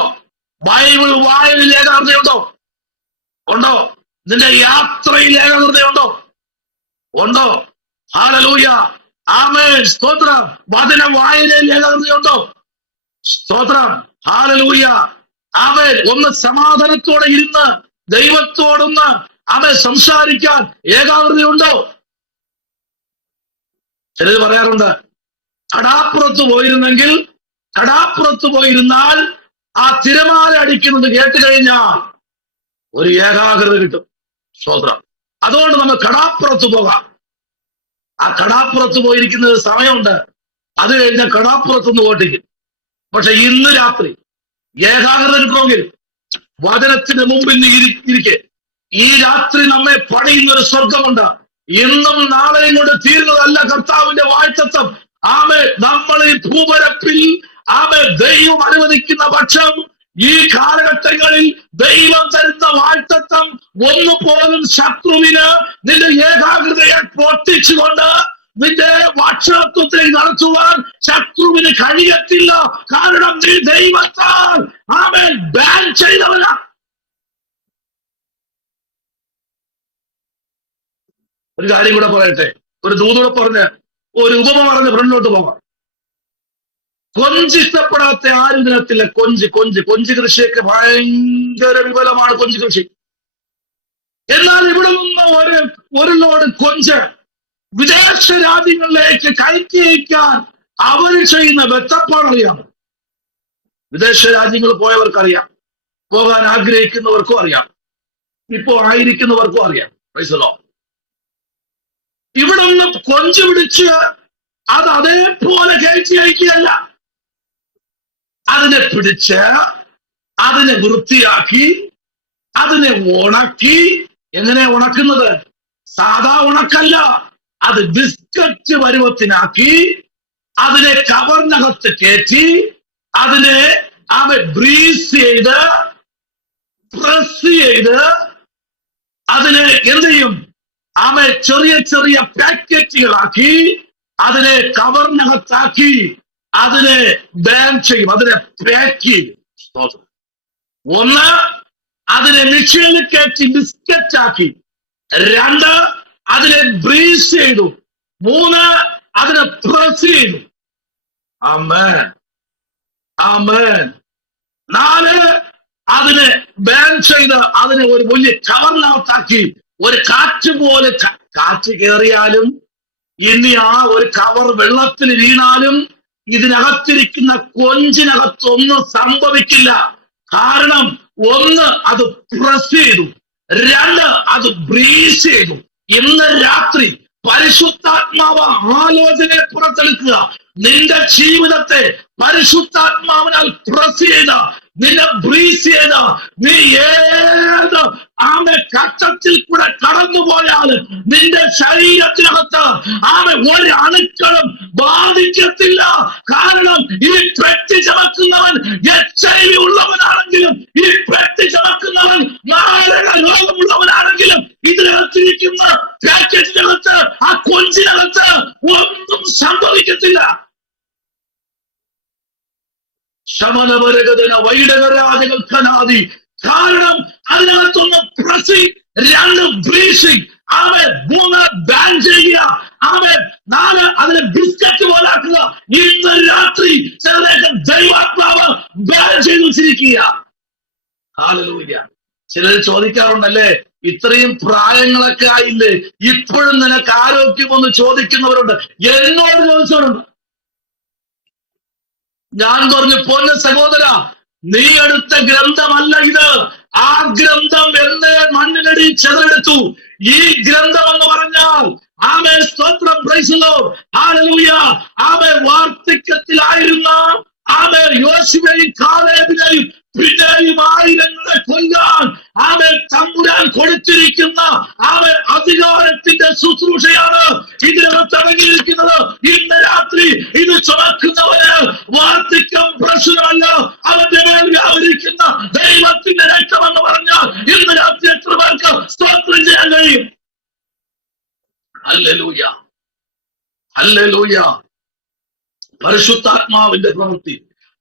ബൈബിൾ വായനയിൽ ഏകാഗ്രതയുണ്ടോ? ഉണ്ടോ? നിന്റെ യാത്രയിൽ ഏകാഗ്രതയുണ്ടോ? ഉണ്ടോ? ഹല്ലേലൂയ, ആമേൻ, സ്തോത്രം. വചന വായനയിൽ ഏകാഗ്രതയുണ്ടോ? സ്തോത്രം, ഹല്ലേലൂയ, ആമേൻ. ഒന്ന് സമാധാനത്തോടെ ഇരുന്ന് ദൈവത്തോടൊന്ന് അവൻ സംസാരിക്കാൻ ഏകാഗ്രതയുണ്ടോ? ചിലത് പറയാറുണ്ട്, കടാപ്പുറത്ത് പോയിരുന്നാൽ ആ തിരമാല അടിക്കുന്നത് കേട്ട് കഴിഞ്ഞാൽ ഒരു ഏകാഗ്രത കിട്ടും. സ്തോത്രം. അതുകൊണ്ട് നമ്മൾ കടാപ്പുറത്ത് പോകാം. ആ കടാപ്പുറത്ത് പോയിരിക്കുന്നത് സമയമുണ്ട്, അത് കഴിഞ്ഞാൽ കടാപ്പുറത്തുനിന്ന് ഓട്ടിക്കും. പക്ഷെ ഇന്ന് രാത്രി ഏകാഗ്രത കിട്ടണമെങ്കിൽ വചനത്തിന്റെ മുമ്പിൽ ഇരിക്കെ. ഈ രാത്രി നമ്മെ പണിയുന്ന ഒരു സ്വർഗമുണ്ട്. ഇന്നും നാളെയും കൊണ്ട് തീരുന്നതല്ല കർത്താവിന്റെ വാഴ്ത്തത്വം. ആമേ, നമ്മൾ ഈ ഭൂപരപ്പിൽ ആമേ ദൈവം അനുവദിക്കുന്ന പക്ഷം ഈ കാലഘട്ടങ്ങളിൽ ദൈവം തരുന്ന വാഴ്ത്തത്വം ഒന്നുപോലും ശത്രുവിന് നിന്റെ ഏകാഗ്രതയെ പൊട്ടിച്ചുകൊണ്ട് നിന്റെ വാക്ഷണത്വത്തിലേക്ക് നടത്തുവാൻ ശത്രുവിന് കഴിയത്തില്ല. കാരണം നീ ദൈവത്താൽ ആമേൻ ബാൻ ചെയ്തവനാ. ഒരു കാര്യം കൂടെ പറയട്ടെ, ഒരു ദൂതൂടെ പറഞ്ഞ് ഒരു ഉപമ പറഞ്ഞ് ഫ്രണ്ടിലോട്ട് പോകാം. കൊഞ്ചിഷ്ടപ്പെടാത്ത ആരും ദിനത്തില്ല. കൊഞ്ച് കൃഷിയൊക്കെ ഭയങ്കര വിപുലമാണ്, കൊഞ്ച് കൃഷി. എന്നാൽ ഇവിടെ നിന്ന് ഒരു ലോഡ് കൊഞ്ച് വിദേശ രാജ്യങ്ങളിലേക്ക് കയറ്റി അയക്കാൻ അവർ ചെയ്യുന്ന വെത്തപ്പാടറിയാമോ? വിദേശ രാജ്യങ്ങളിൽ പോയവർക്കറിയാം, പോകാൻ ആഗ്രഹിക്കുന്നവർക്കും അറിയാം, ഇപ്പോ ആയിരിക്കുന്നവർക്കും അറിയാം. Price the Lord. ഇവിടെ നിന്ന് കൊഞ്ച് പിടിച്ച് അത് അതേപോലെ കയറ്റി അയക്കുകയല്ല, അതിനെ പിടിച്ച് അതിനെ വൃത്തിയാക്കി അതിനെ ഉണക്കി. എങ്ങനെ ഉണക്കുന്നത്? സാധാ ഉണക്കല്ല, അത് ബിസ്ക്കറ്റ് പരുവത്തിനാക്കി അതിനെ കവറിനകത്ത് കയറ്റി അതിനെ ബ്രീസ് ചെയ്ത് പ്രസ് ചെയ്ത് അതിനെ എന്ത് ചെയ്യും? ചെറിയ ചെറിയ പാക്കറ്റുകളാക്കി അതിനെ കവറിനകത്താക്കി അതിനെ ബാൻ ചെയ്യും, അതിനെ പാക്ക് ചെയ്യും. ഒന്ന്, അതിനെ മിക്സിയിൽ കയറ്റി ബിസ്ക്കറ്റ് ആക്കി. രണ്ട്, അതിനെ ബ്രീസ് ചെയ്തു. മൂന്ന്, അതിനെ പ്രസ് ചെയ്തു. ആമേൻ, ആമേൻ. നാല്, അതിനെ ബാൻ ചെയ്ത് അതിനെ ഒരു വലിയ കവറിനകത്താക്കി. ഒരു കാറ്റ് പോലെ കാറ്റ് കയറിയാലും ഇനി ആ ഒരു കവർ വെള്ളത്തിൽ വീണാലും ഇതിനകത്തിരിക്കുന്ന കൊഞ്ചിനകത്തൊന്നും സംഭവിക്കില്ല. കാരണം ഒന്ന്, അത് പ്രസ് ചെയ്തു. രണ്ട്, അത് ബ്രീസ് ചെയ്തു. ഇന്ന് രാത്രി പരിശുദ്ധാത്മാവ് ആലോചനയെ പുറത്തെടുക്കുക. നിന്റെ ജീവിതത്തെ പരിശുദ്ധാത്മാവിനാൽ പ്രസ് ചെയ്ത, നിന്നെ ബ്രീസ് ചെയ്ത, നീ ഏത് ആമേ കച്ചത്തിൽ കൂടെ കടന്നുപോയാൽ നിന്റെ ശരീരത്തിനകത്ത് ആമേ ഒരു അണുക്കളും ബാധിക്കത്തില്ല. കാരണം ഈ പെട്ടി ചമക്കുന്നവൻ HIV ഉള്ളവനാണെങ്കിലും, ഈ പെട്ടി ചമക്കുന്നവൻ മാരക രോഗമുള്ളവനാണെങ്കിലും, ഇതിനകത്തിരിക്കുന്ന പാക്കറ്റിനകത്ത്, ആ കൊഞ്ചിനകത്ത് ഒന്നും സംഭവിക്കത്തില്ല. ശമനവരകതന വൈഡകരാജകൽക്കനാദി. കാരണം അതിനകത്തൊന്ന് പ്രസിംഗ്, 2 ബ്രീസിംഗ്, അവൻ 3 ബാൻ ചെയ്യുക, അവൻ 4 അതിനെ ബിസ്ക്കറ്റ് പോലാക്കുക. ഇന്ന് രാത്രി ചിലരൊക്കെ ദൈവാത്മാവ് ബാൻ ചെയ്തു വെച്ചിരിക്കുക. ഹല്ലേലൂയ. ചിലർ ചോദിക്കാറുണ്ടല്ലേ, ഇത്രയും പ്രായങ്ങളൊക്കെ ആയില്ലേ, ഇപ്പോഴും നിനക്ക് ആരോഗ്യമൊന്ന് ചോദിക്കുന്നവരുണ്ട്. എന്നോട് ചോദിച്ചവരുണ്ട്. ഞാൻ പറഞ്ഞു, പൊന്ന സഹോദര, നീ എടുത്ത ഗ്രന്ഥമല്ല ഇത്. ആ ഗ്രന്ഥം എന്നെ മണ്ണിനടി ചെതെടുത്തു. ഈ ഗ്രന്ഥം എന്ന് പറഞ്ഞാൽ ആമേ സ്തോത്രം, പ്രൈസ് ദി ലോർഡ്, ഹല്ലേലൂയ. ആമേ വാർദ്ധക്യത്തിലായിരുന്ന ആമേ യോശുവയും കാലേബിനെയും പിന്നെയും ആയിരങ്ങളെ കൊല്ലാൻ ആമേ തമ്പുരാൻ കൊടുത്തിരിക്കുന്ന ആമേ അധികാരത്തിന്റെ ശുശ്രൂഷയാണ് ഇതിനകത്ത് അടങ്ങിയിരിക്കുന്നത്. ഇന്ന് രാത്രി ഇത് ചുമക്കുന്നവന് വാർദ്ധക്യം പ്രശ്നമല്ല, അവന്റെ മേൽ വ്യാപരിക്കുന്ന ദൈവത്തിന്റെ രക്തമെന്ന് പറഞ്ഞാൽ ഇന്ന് രാത്രി എത്ര പേർക്ക് സ്തോത്രം ചെയ്യാൻ കഴിയും? Hallelujah, hallelujah. പരിശുദ്ധാത്മാവിന്റെ പ്രവൃത്തി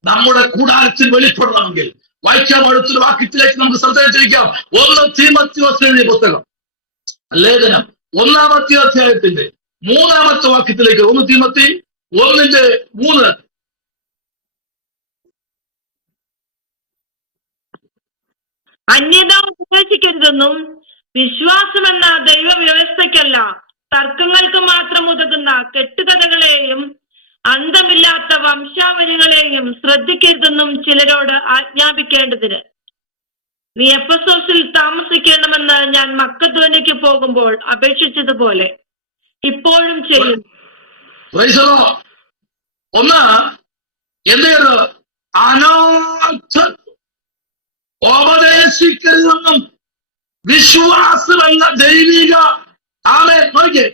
നമ്മുടെ കൂടാരത്തിൽ വെളിപ്പെടണമെങ്കിൽ വായിക്കാൻ അടുത്തൊരു വാക്യത്തിലേക്ക് നമുക്ക് ശ്രദ്ധയിട്ടിരിക്കാം. 1 തീമോഥെയോസ് എഴുതിയ പുസ്തകം ലേഖനം 1-ാമത്തെ അധ്യായത്തിന്റെ 3-ാമത്തെ വാക്യത്തിലേക്ക്. 1 തീമോത്തി 1:3. അന്യത ഉപദേശിക്കരുതെന്നും വിശ്വാസമെന്ന ദൈവവ്യവസ്ഥയ്ക്കല്ല, തർക്കങ്ങൾക്ക് മാത്രം ഉതകുന്ന കെട്ടുകഥകളെയും അന്തമില്ലാത്ത വംശാവലികളെയും ശ്രദ്ധിക്കരുതെന്നും ചിലരോട് ആജ്ഞാപിക്കേണ്ടതിന് നീ എഫെസോസിൽ താമസിക്കണമെന്ന് ഞാൻ മക്കദോന്യയ്ക്ക് പോകുമ്പോൾ അപേക്ഷിച്ചതുപോലെ ഇപ്പോഴും ചെയ്യുന്നു. ഒന്ന്, എന്ത് അനാഥ ഉപദേശിക്കരുതെന്നും വിശ്വാസമെന്ന ദൈവിക ആമേ നോക്കിയേ,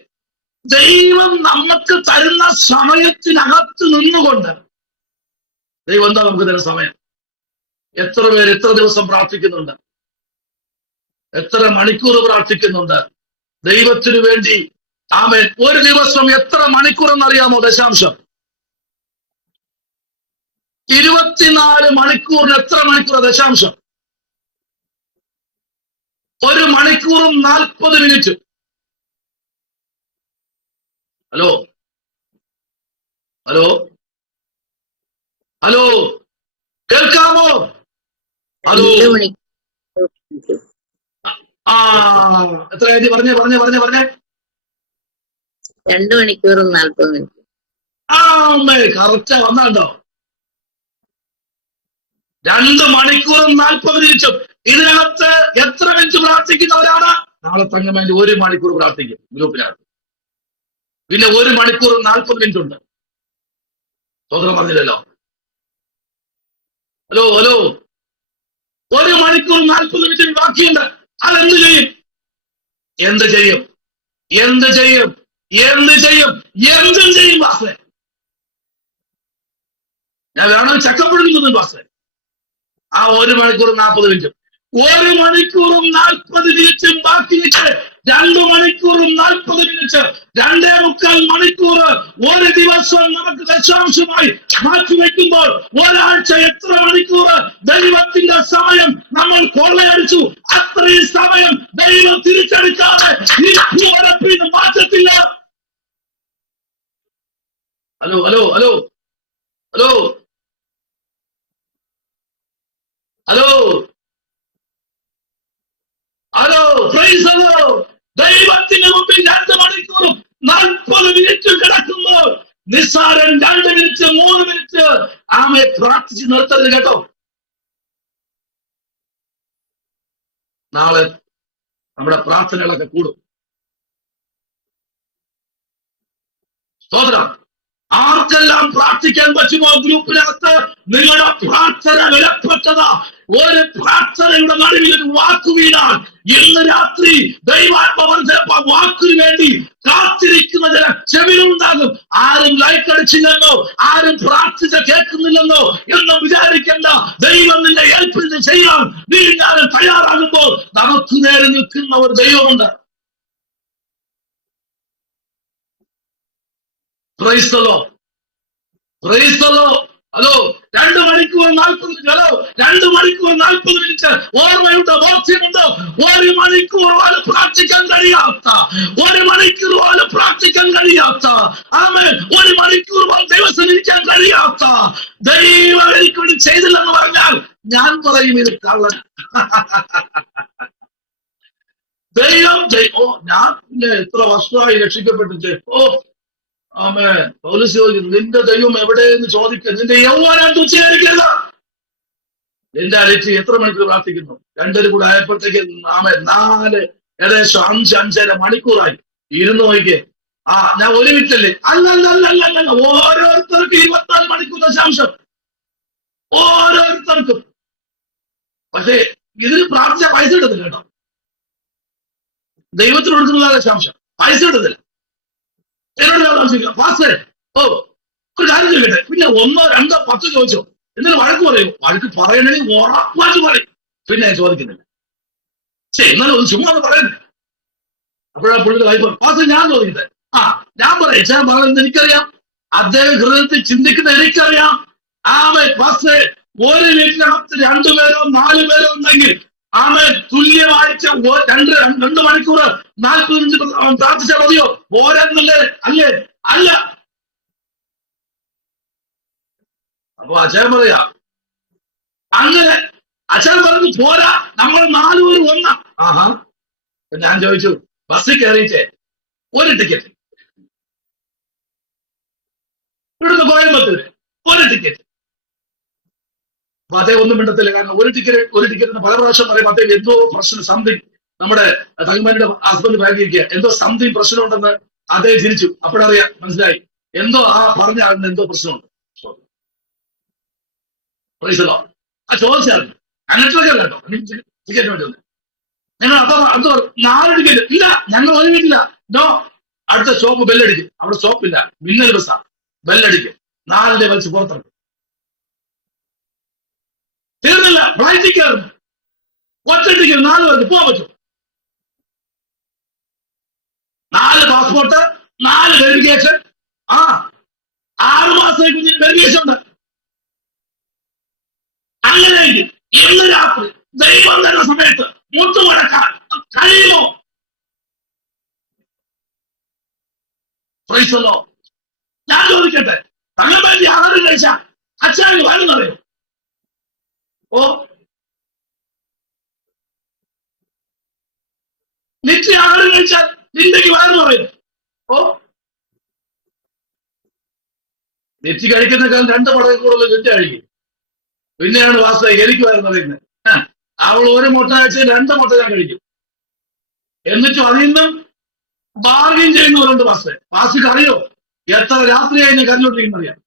ദൈവം നമുക്ക് തരുന്ന സമയത്തിനകത്ത് നിന്നുകൊണ്ട് ദൈവം എന്താ നമുക്ക് തരുന്ന സമയം? എത്ര പേര് എത്ര ദിവസം പ്രാർത്ഥിക്കുന്നുണ്ട്? എത്ര മണിക്കൂർ പ്രാർത്ഥിക്കുന്നുണ്ട് ദൈവത്തിനു വേണ്ടി? ആമേൻ. ഒരു ദിവസം എത്ര മണിക്കൂർ എന്നറിയാമോ? ദശാംശം 24 മണിക്കൂറിന് എത്ര മണിക്കൂർ? ദശാംശം 1 മണിക്കൂറും 40 മിനിറ്റ്. ഹലോ ഹലോ ഹലോ, കേൾക്കാമോ? ഹലോ, എത്ര പറഞ്ഞേ 2 മണിക്കൂറും 40 മിനിറ്റ്. കറക്റ്റ് വന്നോ? 2 മണിക്കൂറും 40 മിനിറ്റും. ഇതിനകത്ത് എത്ര മിനിറ്റ് പ്രാർത്ഥിക്കുന്നവരാണ്? നാളെ തങ്ങമേന്റെ 1 മണിക്കൂർ പ്രാർത്ഥിക്കും ഗ്രൂപ്പിനകത്ത്. പിന്നെ 1 മണിക്കൂറും 40 മിനിറ്റ് ഉണ്ട്. സ്വതന്ത്രം പറഞ്ഞില്ലല്ലോ. ഹലോ ഹലോ, 1 മണിക്കൂർ 40 മിനിറ്റ് ബാക്കിയുണ്ട്. അതെന്ത് ചെയ്യും? എന്ത് ചെയ്യും? എന്ത് ചെയ്യും? എന്ത് ചെയ്യും? എന്തും ചെയ്യും ബാസേ. ഞാൻ വേണമെങ്കിൽ ചക്കപ്പിടിക്കുന്നു ബാസേ. ആ 1 മണിക്കൂർ 40 മിനിറ്റും 1 മണിക്കൂറും 40 മിനിറ്റും ബാക്കി വെച്ച് 2 മണിക്കൂറും 40 മിനിറ്റ്, 2.25 മണിക്കൂർ ഒരു ദിവസം നമുക്ക് ദശാംശമായി മാറ്റിവെക്കുമ്പോൾ ഒരാഴ്ച എത്ര മണിക്കൂർ ദൈവത്തിന്റെ സമയം നമ്മൾ കൊള്ളയടിച്ചു? അത്രയും സമയം ദൈവം തിരിച്ചെടുക്കാതെ ഈ ഭൂപടപ്പിന് മാറ്റത്തില്ല. Hello hello hello hello hello hello, praise the Lord. ദൈവത്തിന് മുമ്പിൽ 2 മണിക്കൂറും 40 മിനിറ്റ് കിടക്കുന്നു. നിസ്സാരം 2 മിനിറ്റ് 3 മിനിറ്റ് ആമേ പ്രാർത്ഥിച്ച് നിർത്തരുത് കേട്ടോ. നാളെ നമ്മുടെ പ്രാർത്ഥനകളൊക്കെ കൂടും. സ്തോത്രം. ആർക്കെല്ലാം പ്രാർത്ഥിക്കാൻ പറ്റുമോ ഗ്രൂപ്പിനകത്ത് നിങ്ങളുടെ പ്രാർത്ഥന വിലപ്പെട്ടതാ. ഒരു പ്രാർത്ഥനയുടെ നടുവിൽ ഒരു വാക്കു വീണാൽ ഇന്ന് രാത്രി ദൈവാത്മാവൻ ചിലപ്പോൾ വാക്കിന് വേണ്ടി കാത്തിരിക്കുന്ന ചില ചെവികളുണ്ടാകും. ആരും ലൈക്ക് അടിച്ചില്ലെന്നോ ആരും പ്രാർത്ഥിച്ച കേൾക്കുന്നില്ലെന്നോ എന്നും വിചാരിക്കേണ്ട. ദൈവം നിന്നെ ഏൽപ്പിച്ച് ചെയ്യാൻ നീ ഞാൻ തയ്യാറാകുമ്പോൾ നമുക്ക് നേരെ നിൽക്കുന്ന ഒരു ദൈവമുണ്ട്. Price the Lord, praise the Lord. Hello, 2 മണിക്കൂർ 40 മിനിറ്റ്. ഹലോ, 2 മണിക്കൂർ 40 മിനിറ്റ് ഓർമ്മയുണ്ടോ? ബോധ്യമുണ്ടോ? 1 മണിക്കൂർ പോലും പ്രാർത്ഥിക്കാൻ കഴിയാത്ത, 1 മണിക്കൂർ പോലും പ്രാർത്ഥിക്കാൻ കഴിയാത്ത, ആമേൻ, 1 മണിക്കൂർ പോലും ദിവസം ഇരിക്കാൻ കഴിയാത്ത ദൈവം എനിക്ക് വേണ്ടി ചെയ്തില്ലെന്ന് പറഞ്ഞാൽ ഞാൻ പറയും ഇത് കള്ളൻ. ദൈവം ഞാൻ എത്ര വർഷമായി രക്ഷിക്കപ്പെട്ടിട്ട്. ആമേൻ. പൗലോസ് ചോദിക്കുന്നു, നിന്റെ ദൈവം എവിടെയെന്ന് ചോദിക്കുക. നിന്റെ യൗവനം തുച്ഛീകരിക്കരുത്. നിന്റെ അലക്ഷ്യം എത്ര മണിക്കൂർ പ്രാർത്ഥിക്കുന്നു? 2 കൂടെ ആയപ്പോഴത്തേക്ക് ആമേൻ 4 ഏകദേശം 5-5.5 മണിക്കൂറായി. ഇരുന്ന് നോക്കിക്കേ. ഞാൻ 1 മിനിറ്റല്ലേ? അല്ല, ഓരോരുത്തർക്കും 24 മണിക്കൂർ ദശാംശം, ഓരോരുത്തർക്കും. പക്ഷേ ഇതിന് പ്രാർത്ഥിച്ച പൈസ കിട്ടത്തില്ല കേട്ടോ. ദൈവത്തിന് കൊടുക്കുന്ന ദശാംശം പൈസ കിട്ടത്തില്ല. ഫാസ്റ്റേ, ഒരു കാര്യം ചോദിക്കട്ടെ, പിന്നെ 1, 2, 10 ചോദിച്ചോ? എന്തിനു വഴക്ക് പറയൂ? വഴക്ക് പറയണമെങ്കിൽ ഉറപ്പായിട്ട് പറയും. പിന്നെ ചോദിക്കുന്നില്ല. ശരി, എന്നാലും ഒന്ന് ചുമ്മാ പറയുന്നില്ല. അപ്പോഴാ പുള്ളിയുടെ വായ്പ ഫാസ്റ്റേ ഞാൻ ചോദിക്കട്ടെ. ഞാൻ പറയാം. ഞാൻ പറയുന്നത് എനിക്കറിയാം, അദ്ദേഹം ഹൃദയത്തിൽ ചിന്തിക്കുന്ന എനിക്കറിയാം. ഫാസ്റ്റേ, 1 വീട്ടിനകത്ത് 2 പേരോ 4 പേരോ ഉണ്ടെങ്കിൽ തുല്യമായിട്ട് 2 മണിക്കൂർ 40 മിനിറ്റ് പ്രാർത്ഥിച്ചാൽ മതിയോ? പോരെന്നല്ലേ? അല്ല. അപ്പൊ അച്ഛൻ പറയാ, അങ്ങനെ അച്ഛൻ പറഞ്ഞു പോരാ, നമ്മൾ 4 പേര് ഒന്നാ. ഞാൻ ചോദിച്ചു, ബസ്സിൽ കയറിയിട്ടേ 1 ടിക്കറ്റ്, ഇവിടുന്ന് കോയമ്പത്തൂര് 1 ടിക്കറ്റ്. അപ്പൊ അദ്ദേഹം ഒന്നും മിണ്ടത്തില്ല. കാരണം ഒരു ടിക്കറ്റിന് പല പ്രാവശ്യം പറയുമ്പോൾ അദ്ദേഹം എന്തോ പ്രശ്നം, സംതിങ്, നമ്മുടെ തങ്ങന്മാരുടെ ഹസ്ബൻഡ് ബാഗിരിക്കുക, എന്തോ സംതിങ് പ്രശ്നമുണ്ടെന്ന് അദ്ദേഹം ചിരിച്ചു. അപ്പോഴറിയാം, മനസ്സിലായി, എന്തോ പറഞ്ഞ ആളിന് എന്തോ പ്രശ്നമുണ്ട്. ചോദിച്ചായിരുന്നു അങ്ങനത്തെ കേട്ടോ, ടിക്കറ്റ് വേണ്ടി വന്നു. ഞങ്ങൾ അപ്പൊ എന്തോ 4 ടിക്കറ്റ് ഇല്ല, ഞങ്ങൾ 1 മിനിറ്റില്ല. നോ, അടുത്ത സ്റ്റോപ്പ് ബെല്ലടിക്കും. അവിടെ സ്റ്റോപ്പില്ല, മിന്നൽ ബസ്സാ. ബെല്ലടിക്കും, 4 വലിച്ച് പുറത്തിറക്കും. തീർന്നില്ല, ഫ്ലൈറ്റിൽ കയറുന്നു. 1 ടിക്കറ്റ് 4 പേർക്ക് പോകാൻ പറ്റും. 4 പാസ്പോർട്ട്, 4 വെരിഫിക്കേഷൻ. 6 മാസമായി കുഞ്ഞിന് വെരിഫിക്കേഷൻ ഉണ്ട്. അങ്ങനെയെങ്കിൽ ഇന്ന് രാത്രി ദൈവം തരുന്ന സമയത്ത് മുട്ടുമടക്കാൻ കഴിയുമോ? Price the Lord. ഞാൻ ചോദിക്കട്ടെ, തങ്ങൾവേണ്ടി ആഹാരം കഴിച്ചാൽ അച്ഛന് വയറുന്നറിയോ? നിത്യ ആഹാരം കഴിച്ചാൽ നിന്റെക്ക് വയറെന്ന് പറയും. നെറ്റി കഴിക്കുന്നേക്കാൾ 2 മടങ്ങ് കൂടുതൽ നിത്യ കഴിക്കും. പിന്നെയാണ് വാസ്ത എനിക്ക് വയറെന്നറിയുന്നത്. അവൾ 1 മുട്ട കഴിച്ചാൽ 2 മുട്ട ഞാൻ കഴിക്കും. എന്നിട്ടും അതിൽ നിന്നും ബാർഗിൻ ചെയ്യുന്നവരുണ്ട്. വാസ്തക്ക് അറിയോ എത്ര രാത്രിയായി എന്നെ കരഞ്ഞോണ്ടിരിക്കുന്നറിയാം.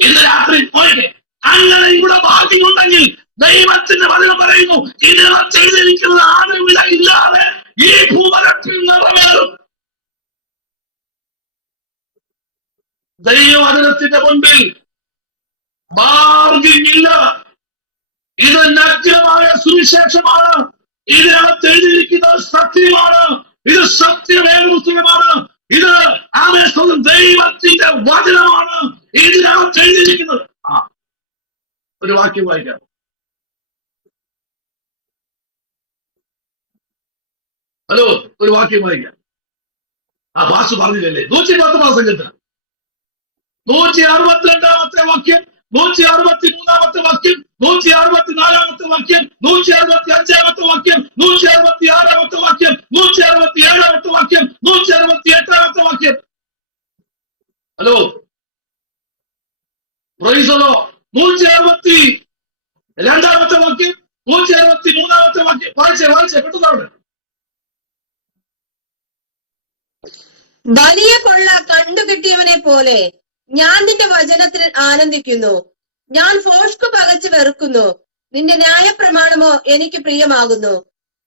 ഇന്ന് രാത്രി പോയിട്ട് അങ്ങനെ ഇവിടെ ഭാഗ്യമുണ്ടെങ്കിൽ ദൈവത്തിന്റെ വചനം പറയുന്നു, ഇതിനെ ചെയ്തിരിക്കുന്നത് ആരുമില്ല ഇല്ലാതെ ഈ ഭൂമരത്തിൽ നിറവേറും. ദൈവവചനത്തിന്റെ മുൻപിൽ ബാർഗിങ് ഇല്ല. ഇത് നഗ്നമായ സുവിശേഷമാണ്. ഇതിനകത്ത് എഴുതിയിരിക്കുന്നത് സത്യമാണ്. ഇത് സത്യമേവ പുസ്തകമാണ്. ഇത് ദൈവത്തിന്റെ വചനമാണ്. ഇതിനകത്ത് എഴുതിയിരിക്കുന്നത്. ഒരു വാക്യം വായിക്കാം. ഹലോ, ഒരു വാക്യം വായിക്കാം. ഭാഷ പറഞ്ഞില്ലല്ലേ? 110 സംഘത്തിന് 162 വാക്യം, 163 വാക്യം, 164 വാക്യം, 165 വാക്യം, 166 വാക്യം, 167 വാക്യം, 168 വാക്യം. Hello, praise the Lord. 162 വാക്യം, 163 വാക്യം. വായിച്ചേ പെട്ടെന്നാണ്. വലിയ കൊള്ള കണ്ടുകിട്ടിയവനെ പോലെ ഞാൻ നിന്റെ വചനത്തിൽ ആനന്ദിക്കുന്നു. ഞാൻ ഭോഷ്ക് പകച്ച് വെറുക്കുന്നു. നിന്റെ ന്യായപ്രമാണമോ എനിക്ക് പ്രിയമാകുന്നു.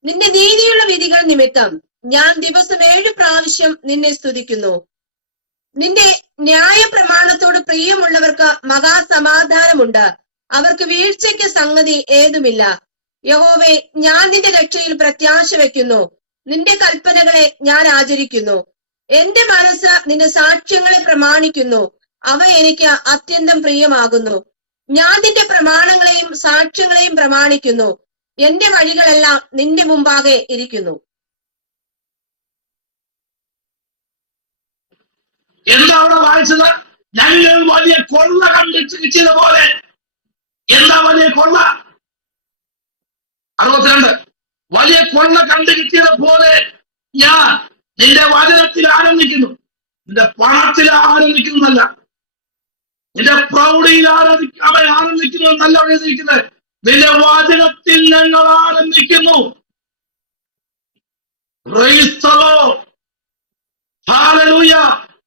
നിന്റെ നീതിയുള്ള വിധികൾ നിമിത്തം ഞാൻ ദിവസം 7 പ്രാവശ്യം നിന്നെ സ്തുതിക്കുന്നു. നിന്റെ ന്യായപ്രമാണത്തോട് പ്രിയമുള്ളവർക്ക് മഹാസമാധാനമുണ്ട്. അവർക്ക് വീഴ്ചയ്ക്ക് സംഗതി ഏതുമില്ല. യഹോവേ, ഞാൻ നിന്റെ രക്ഷയിൽ പ്രത്യാശ വെക്കുന്നു. നിന്റെ കൽപ്പനകളെ ഞാൻ ആചരിക്കുന്നു. എന്റെ മനസ്സ് നിന്റെ സാക്ഷ്യങ്ങളെ പ്രമാണിക്കുന്നു. അവ എനിക്ക് അത്യന്തം പ്രിയമാകുന്നു. ഞാൻ നിന്റെ പ്രമാണങ്ങളെയും സാക്ഷ്യങ്ങളെയും പ്രമാണിക്കുന്നു. എന്റെ വഴികളെല്ലാം നിന്റെ മുമ്പാകെ ഇരിക്കുന്നു. എന്താ അവിടെ വായിച്ചത്? ഞങ്ങൾ വലിയ കൊള്ള കണ്ടിട്ട് കിട്ടിയത് പോലെ. എന്താ വലിയ കൊള്ള? 62. വലിയ കൊള്ള കണ്ടു കിട്ടിയത് പോലെ ഞാൻ നിന്റെ വചനത്തിൽ ആനന്ദിക്കുന്നു. നിന്റെ പണത്തിൽ ആനന്ദിക്കുന്നതല്ല, നിന്റെ പ്രൗഢിയിൽ അവൻ ആനന്ദിക്കുന്നതെന്നല്ല അവിടെ എഴുതിയിരിക്കുന്നത്. നിന്റെ വചനത്തിൽ ഞങ്ങൾ ആനന്ദിക്കുന്നു. Praise the Lord. ഹല്ലേലൂയ.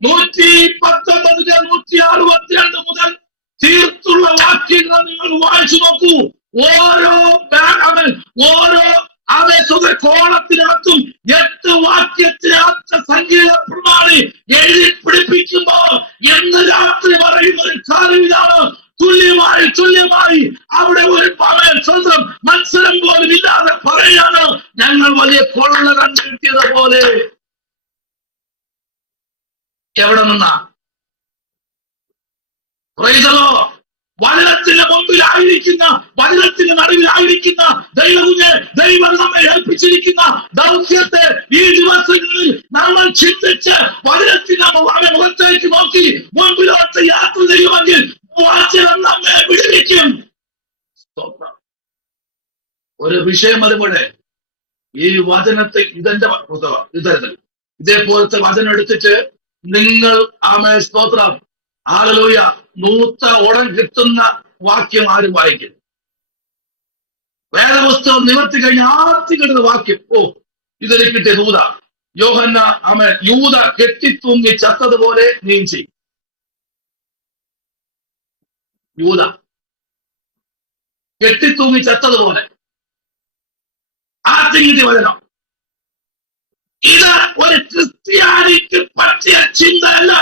119 162 മുതൽ തീർത്തുള്ള വാക്യങ്ങൾ നിങ്ങൾ വായിച്ചു നോക്കൂ. ഓരോ കോണത്തിനകത്തും 8 വാക്യത്തിനകത്ത് സംഗീത പ്രമാണി എഴുതി പിടിപ്പിക്കുമ്പോ എന്ന് രാത്രി പറയുന്ന ഒരു കാര്യം ഇതാണ്. തുല്യമായി അവിടെ ഒരു സ്വന്തം മത്സരം പോലും ഇല്ലാതെ പറയാണ്, ഞങ്ങൾ വലിയ കൊള്ള കണ്ടുകിട്ടിയത് പോലെ. എവിടെ നിന്നാ? വചനത്തിന്റെ മുമ്പിലായിരിക്കുന്ന, വചനത്തിന്റെ നടുവിലായിരിക്കുന്ന ദൈവം നമ്മെ ഏൽപ്പിച്ചിരിക്കുന്ന ദൗത്യത്തെ ഈ ദിവസങ്ങളിൽ നമ്മൾ ചിന്തിച്ച് വചനത്തിന്റെ മുഖത്തേക്ക് നോക്കി മുൻപിലോട്ട് യാത്ര ചെയ്യുമെങ്കിൽ വചനം നമ്മെ വിടുവിക്കും. ഒരു വിഷയം അതുപോലെ ഈ വചനത്തെ ഇതേപോലത്തെ വചനം എടുത്തിട്ട് നിങ്ങൾ സ്തോത്രം ഹല്ലേലൂയ നൂത്ത ഉടൻ കിട്ടുന്ന വാക്യം ആരും വായിക്കും. വേദപുസ്തകം നിവർത്തി കഴിഞ്ഞ് ആദ്യം കിട്ടുന്ന വാക്യം, ഇതൊരു കിട്ടിയ ദൂത യൂദ കെട്ടിത്തൂങ്ങി ചത്തതുപോലെ നീ ചെയ്യും. യൂദ കെട്ടിത്തൂങ്ങി ചത്തതുപോലെ ആദ്യം കിട്ടിയ വചനം. ഇത് ഒരു ക്രിസ്ത്യാനിക്ക് പറ്റിയ ചിന്തയല്ല.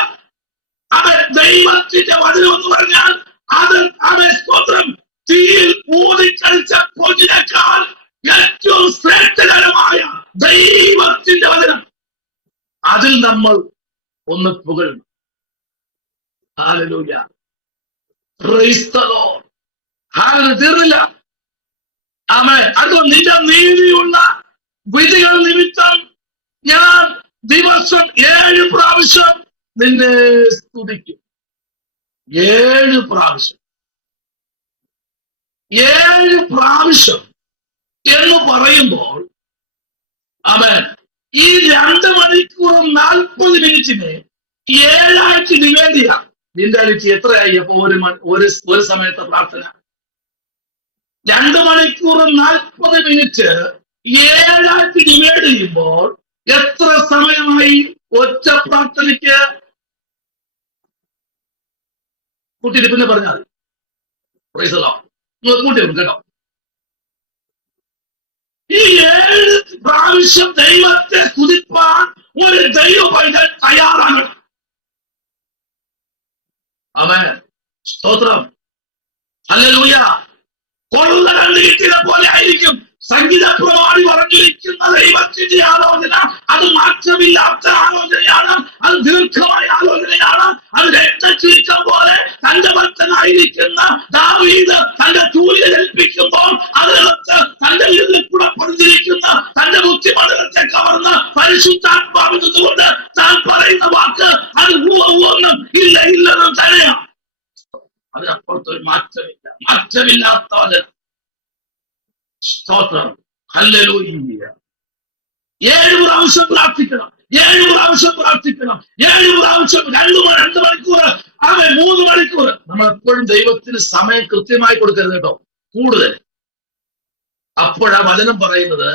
അവൻ ദൈവത്തിന്റെ വചനം എന്ന് പറഞ്ഞാൽ അത് സ്തോത്രം തീയിൽ ഊതിക്കളിച്ച പൊന്നിനേക്കാൾ ഏറ്റവും ശ്രേഷ്ഠകരമായ ദൈവത്തിന്റെ വചനം. അതിൽ നമ്മൾ ഒന്ന് പുകഴുന്നു. ഹല്ലേലൂയ. Praise the Lord. ഹല്ലേലൂയ. തീർന്നില്ല. ആമേൻ. അതുകൊണ്ട് നിന്റെ നീതിയുള്ള വിധികൾ നിമിത്തം ഞാൻ ദിവസം 7 പ്രാവശ്യം നിന്നെ സ്തുതിക്കും. 7 പ്രാവശ്യം. 7 പ്രാവശ്യം എന്ന് പറയുമ്പോൾ അവൻ ഈ 2 മണിക്കൂറും 40 മിനിറ്റിനെ 7 ആയിട്ട് ഡിവൈഡ് ചെയ്യാം. നിന്റെ അടിച്ച് എത്രയായി അപ്പൊ ഒരു സമയത്തെ പ്രാർത്ഥന? 2 മണിക്കൂറും 40 മിനിറ്റ് 7 ആയിട്ട് ഡിവൈഡ് ചെയ്യുമ്പോൾ എത്ര സമയമായി ഒറ്റ പ്രാർത്ഥനയ്ക്ക്? കൂട്ടിയിട്ട് പിന്നെ പറഞ്ഞാൽ മതി. കൂട്ടി കേട്ടോ. ഈ 7 പ്രാവശ്യം ദൈവത്തെ സ്തുതിപ്പാൻ ഒരു ദൈവ പൈതൽ തയ്യാറാണ്. ആമേൻ. സ്തോത്രം. ഹല്ലേലൂയ. കൊള്ള കണ്ടു കിട്ടിയത് പോലെ ആയിരിക്കും സംഗീത പ്രമാണി പറഞ്ഞിരിക്കുന്ന ദൈവത്തിന്റെ ആലോചന. അത് മാറ്റമില്ലാത്ത ആലോചനയാണ്. അത് ദീർഘമായ ആലോചനയാണ്. അത് രക്തചുരുക്കം പോലെ തന്റെ ഭക്തനായിരിക്കുന്ന ദാവീദ് തന്റെ തൂലിക ഏൽപ്പിക്കുമ്പോൾ അതിനകത്ത് തന്റെ വീട്ടിൽ കൂടെ പൊടിഞ്ഞിരിക്കുന്ന തന്റെ ബുദ്ധിമണ്ഡലത്തെ കവർന്ന് പരിശുദ്ധാത്മാവിൽ നിന്നുകൊണ്ട് താൻ പറയുന്ന വാക്ക് അത് ഒന്നും ഇല്ലെന്നും തന്നെയാണ്. അതിനപ്പുറത്തൊരു മാറ്റമില്ലാത്ത വചനം. സ്തോത്രം. ഹല്ലേലൂയ. 7 പ്രാവശ്യം പ്രാർത്ഥിക്കണം. 7 പ്രാവശ്യം പ്രാർത്ഥിക്കണം. 7 പ്രാവശ്യം 2 മണിക്കൂർ, 3 മണിക്കൂർ. നമ്മൾ എപ്പോഴും ദൈവത്തിന് സമയം കൃത്യമായി കൊടുക്കരുത് കേട്ടോ, കൂടുതൽ. അപ്പോഴാ വചനം പറയുന്നത്,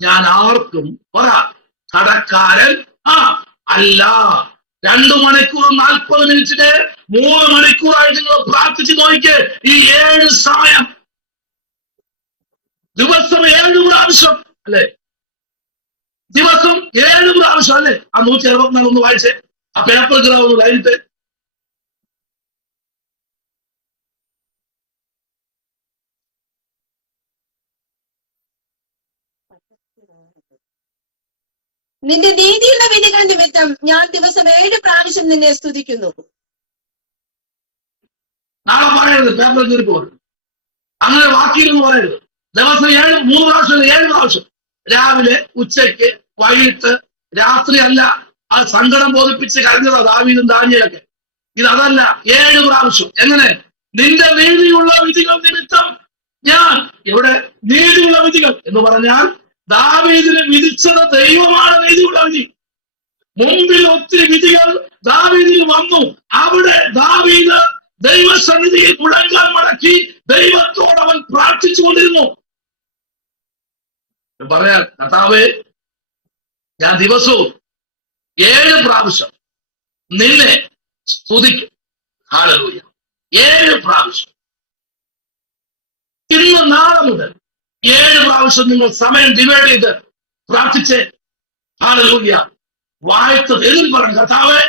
ഞാൻ ആർക്കും കടക്കാരൻ അല്ല. 2 മണിക്കൂർ 40 മിനിറ്റിന് 3 മണിക്കൂറായിട്ട് നിങ്ങൾ പ്രാർത്ഥിച്ച് നോക്കിക്കേ. ഈ 7 സമയം ദിവസം 7 പ്രാവശ്യം അല്ലെ? ദിവസം 7 പ്രാവശ്യം അല്ലെ? ആ 164 ഒന്ന് വായിച്ചേ. ആ പേപ്പർ ഒന്ന് വായിച്ചേ. നിന്റെ നീതിയുള്ള വിധികൾ നിമിത്തം ഞാൻ ദിവസം 7 പ്രാവശ്യം നിന്നെ സ്തുതിക്കുന്നു. നാളെ പറയരുത്, പേപ്പർ കയറി പോകരുത്, അങ്ങനെ വാക്കിയില്ലെന്ന് പറയരുത്. ദിവസം 3 പ്രാവശ്യം 7 പ്രാവശ്യം, രാവിലെ, ഉച്ചയ്ക്ക്, വൈകിട്ട്, രാത്രി അല്ല. അത് സങ്കടം ബോധിപ്പിച്ച് കരഞ്ഞതാ ദാവീദും ദാനിയേലൊക്കെ. ഇതല്ല, 7 പ്രാവശ്യം. എങ്ങനെ? നിന്റെ നീതിയുള്ള വിധികൾ നിമിത്തം ഞാൻ. ഇവിടെ നീതിയുള്ള വിധികൾ എന്ന് പറഞ്ഞാൽ ദാവീദിനെ വിധിച്ചത് ദൈവമാണ് നീതിയുള്ള വിധി. മുമ്പിൽ ഒത്തിരി വിധികൾ ദാവീദിന് വന്നു. അവിടെ ദാവീദ് ദൈവസന്നിധിയിൽ മുഴങ്കാൽ മടക്കി ദൈവത്തോട് അവൻ പ്രാർത്ഥിച്ചുകൊണ്ടിരുന്നു. പറയാൻ, കർത്താവേ, ഞാൻ ദിവസവും 7 പ്രാവശ്യം നിന്നെ സ്തുതിക്കും. ഹല്ലേലൂയ. 7 പ്രാവശ്യം. ഇന്ന് നാളെ മുതൽ 7 പ്രാവശ്യം നിങ്ങൾ സമയം ഡിവൈഡ് ചെയ്ത് പ്രാർത്ഥിച്ച് ഹല്ലേലൂയ. വാഴ്ത്തത് എതിൽ പറഞ്ഞു, കർത്താവേ,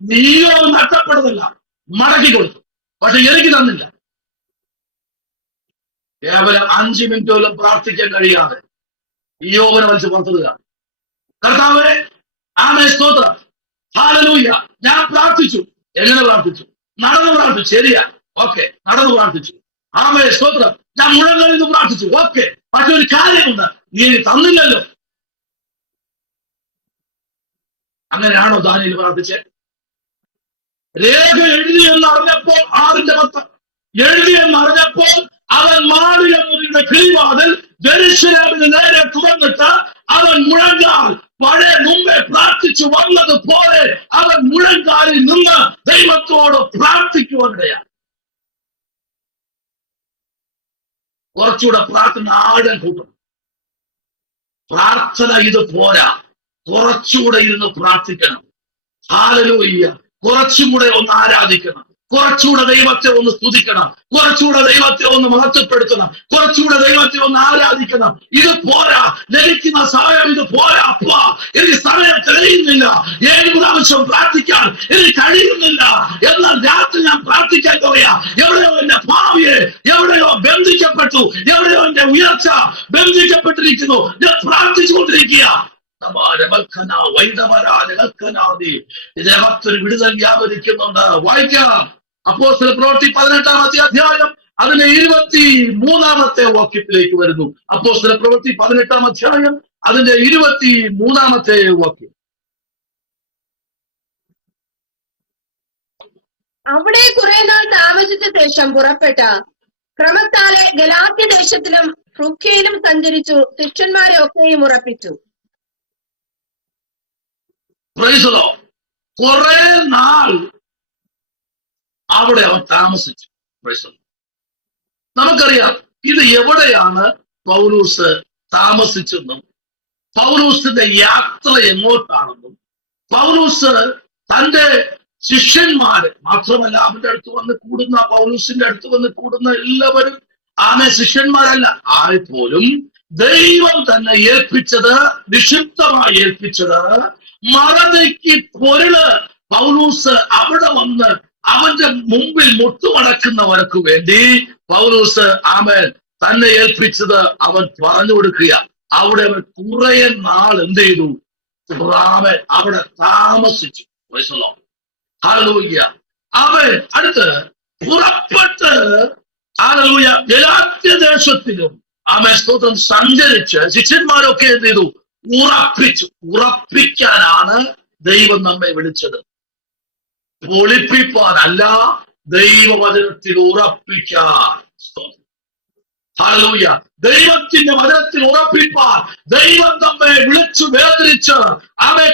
നീയോ നഷ്ടപ്പെടുന്നില്ല, മടക്കി കൊടുത്തു, പക്ഷെ എനിക്ക് തന്നില്ല. കേവലം 5 മിനിറ്റോളം പ്രാർത്ഥിക്കാൻ കഴിയാതെ ഈ യോവനെ വലിച്ച് പുറത്തിടുക. കർത്താവേ, ആമേ, സ്തോത്രം, ഹല്ലേലൂയ. ഞാൻ പ്രാർത്ഥിച്ചു. എങ്ങനെ പ്രാർത്ഥിച്ചു? നടന്നു പ്രാർത്ഥിച്ചു. ശരിയാ, ഓക്കെ, നടന്നു പ്രാർത്ഥിച്ചു. ആമേ, സ്തോത്രം. ഞാൻ മുഴങ്ങളിൽ നിന്ന് പ്രാർത്ഥിച്ചു. ഓക്കെ, പക്ഷെ ഒരു കാര്യമുണ്ട്, നീ തന്നില്ലല്ലോ. അങ്ങനെയാണോ ദാനിയേൽ പ്രാർത്ഥിച്ചത്? രേഖ എഴുതിയെന്ന് അറിഞ്ഞപ്പോൾ 6:10 എഴുതിയെന്ന് അറിഞ്ഞപ്പോൾ അവൻ മാളിക മുറിയുടെ കിളിവാതിൽ ജെറുസലേമിന് നേരെ തുറന്നിട്ട് അവൻ മുഴങ്കാൽ പഴയ മുമ്പേ പ്രാർത്ഥിച്ചു വന്നത് പോലെ അവൻ മുഴങ്കാലിൽ നിന്ന് ദൈവത്തോട് പ്രാർത്ഥിക്കുവാനിടയാണ്. കുറച്ചുകൂടെ പ്രാർത്ഥന ആഴം കൂട്ടണം. പ്രാർത്ഥന ഇത് പോരാ, കുറച്ചുകൂടെ ഇരുന്ന് പ്രാർത്ഥിക്കണം. ഹല്ലേലൂയ. കുറച്ചും കൂടെ ഒന്ന് ആരാധിക്കണം, കുറച്ചുകൂടെ ദൈവത്തെ ഒന്ന് സ്തുതിക്കണം, കുറച്ചുകൂടെ ദൈവത്തെ ഒന്ന് മഹത്വപ്പെടുത്തണം, കുറച്ചുകൂടെ ദൈവത്തെ ഒന്ന് ആരാധിക്കണം. ഇത് പോരാ, ലഭിക്കുന്ന സമയം ഇത് പോരാ. അപ്പ എനിക്ക് സമയം തെളിയുന്നില്ല, 7 പ്രാവശ്യം പ്രാർത്ഥിക്കാൻ എനിക്ക് കഴിയുന്നില്ല. എന്നാൽ രാത്രി ഞാൻ പ്രാർത്ഥിക്കാൻ പറയാ. എവിടെയോ എന്റെ ഭാവിയെ എവിടെയോ ബന്ധിക്കപ്പെട്ടു, എവിടെയോ എന്റെ ഉയർച്ച ബന്ധിക്കപ്പെട്ടിരിക്കുന്നു. ഞാൻ പ്രാർത്ഥിച്ചുകൊണ്ടിരിക്കുക. ഇതിനകത്തൊരു വിടുതൽ വ്യാപരിക്കുന്നുണ്ട്. വായിക്കാം. അപ്പോസ്തല പ്രവൃത്തി 18-ാമത്തെ അധ്യായം അതിലെ 23-ാമത്തെ വാക്യത്തിലേക്ക് വരുന്നു. അപ്പോസ്തല പ്രവൃത്തി 18-ാം അധ്യായം അതിന്റെ 23-ാമത്തെ വാക്യം. അവിടെ കുറെ നാൾ താമസിച്ച ശേഷം പുറപ്പെട്ട ക്രമത്താലെ ഗലാത്യ ദേശത്തിലും ഫ്രുഗ്യയിലും സഞ്ചരിച്ചു, ശിഷ്യന്മാരെ ഒക്കെയും ഉറപ്പിച്ചു. കുറെ നാൾ അവിടെ അവൻ താമസിച്ചു. നമുക്കറിയാം ഇത് എവിടെയാണ് പൗലോസ് താമസിച്ചെന്നും പൗലോസിന്റെ യാത്ര എങ്ങോട്ടാണെന്നും പൗലോസ് തന്റെ ശിഷ്യന്മാര് മാത്രമല്ല, അവന്റെ അടുത്ത് വന്ന് കൂടുന്ന, പൗലോസിന്റെ അടുത്ത് വന്ന് കൂടുന്ന എല്ലാവരും ശിഷ്യന്മാരല്ല, ആയപ്പോലും ദൈവം തന്നെ ഏൽപ്പിച്ചത്, നിക്ഷിപ്തമായി ഏൽപ്പിച്ചത് മറനീക്കി പൊരുള് പൗലോസ് അവിടെ വന്ന് അവന്റെ മുമ്പിൽ മുട്ടുമടക്കുന്നവർക്ക് വേണ്ടി പൗലോസ് തന്നെ ഏൽപ്പിച്ചത് അവൻ പറഞ്ഞു കൊടുക്കുക. അവിടെ അവൻ കുറെ നാൾ എന്ത് ചെയ്തു? അവിടെ താമസിച്ചു. ഹല്ലേലൂയ. അവൻ അടുത്ത് പുറപ്പെട്ട് ഹല്ലേലൂയ ഗലാത്യ ദേശത്തിലും സ്തോത്രം സഞ്ചരിച്ച് ശിഷ്യന്മാരൊക്കെ എന്ത് ചെയ്തു? ഉറപ്പിച്ചു. ഉറപ്പിക്കാനാണ് ദൈവം നമ്മെ വിളിച്ചത്, പൊളിപ്പിപ്പാനല്ല, ദൈവവചനത്തിൽ ഉറപ്പിക്കാൻ. ഹല്ലേലൂയ. ദൈവത്തിന്റെ വചനത്തിൽ ഉറപ്പിപ്പാൻ ദൈവം നമ്മെ വിളിച്ചു വേദനിച്ച്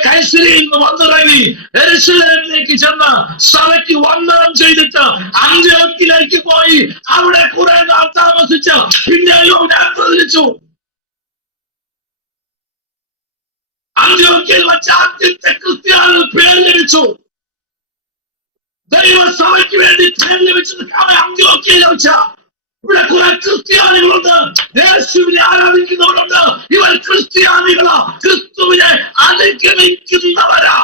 കൈസരിയിൽ നിന്ന് വന്നിറങ്ങി യെരൂശലേമിലേക്ക് ചെന്ന് സഭയ്ക്ക് വന്ദനം ചെയ്തിട്ട് അന്ത്യോക്യയിലേക്ക് പോയി അവിടെ കുറെ നാൾ താമസിച്ച് പിന്നെയോ യാത്ര തിരിച്ചു. അന്ത്യോക്യയിൽ വെച്ച ആദ്യത്തെ ക്രിസ്ത്യാനികൾ പേര് ലഭിച്ചു. ദൈവസഭയ്ക്ക് വേണ്ടി പേര് ലഭിച്ചത് അന്ത്യോക്യയിൽ വെച്ച. ഇവിടെ കുറെ ക്രിസ്ത്യാനികളുണ്ട്, യേശുവിനെ ആരാധിക്കുന്നവരുണ്ട്. ഇവർ ക്രിസ്ത്യാനികളാ, ക്രിസ്തുവിനെ അനുഗമിക്കുന്നവരാ.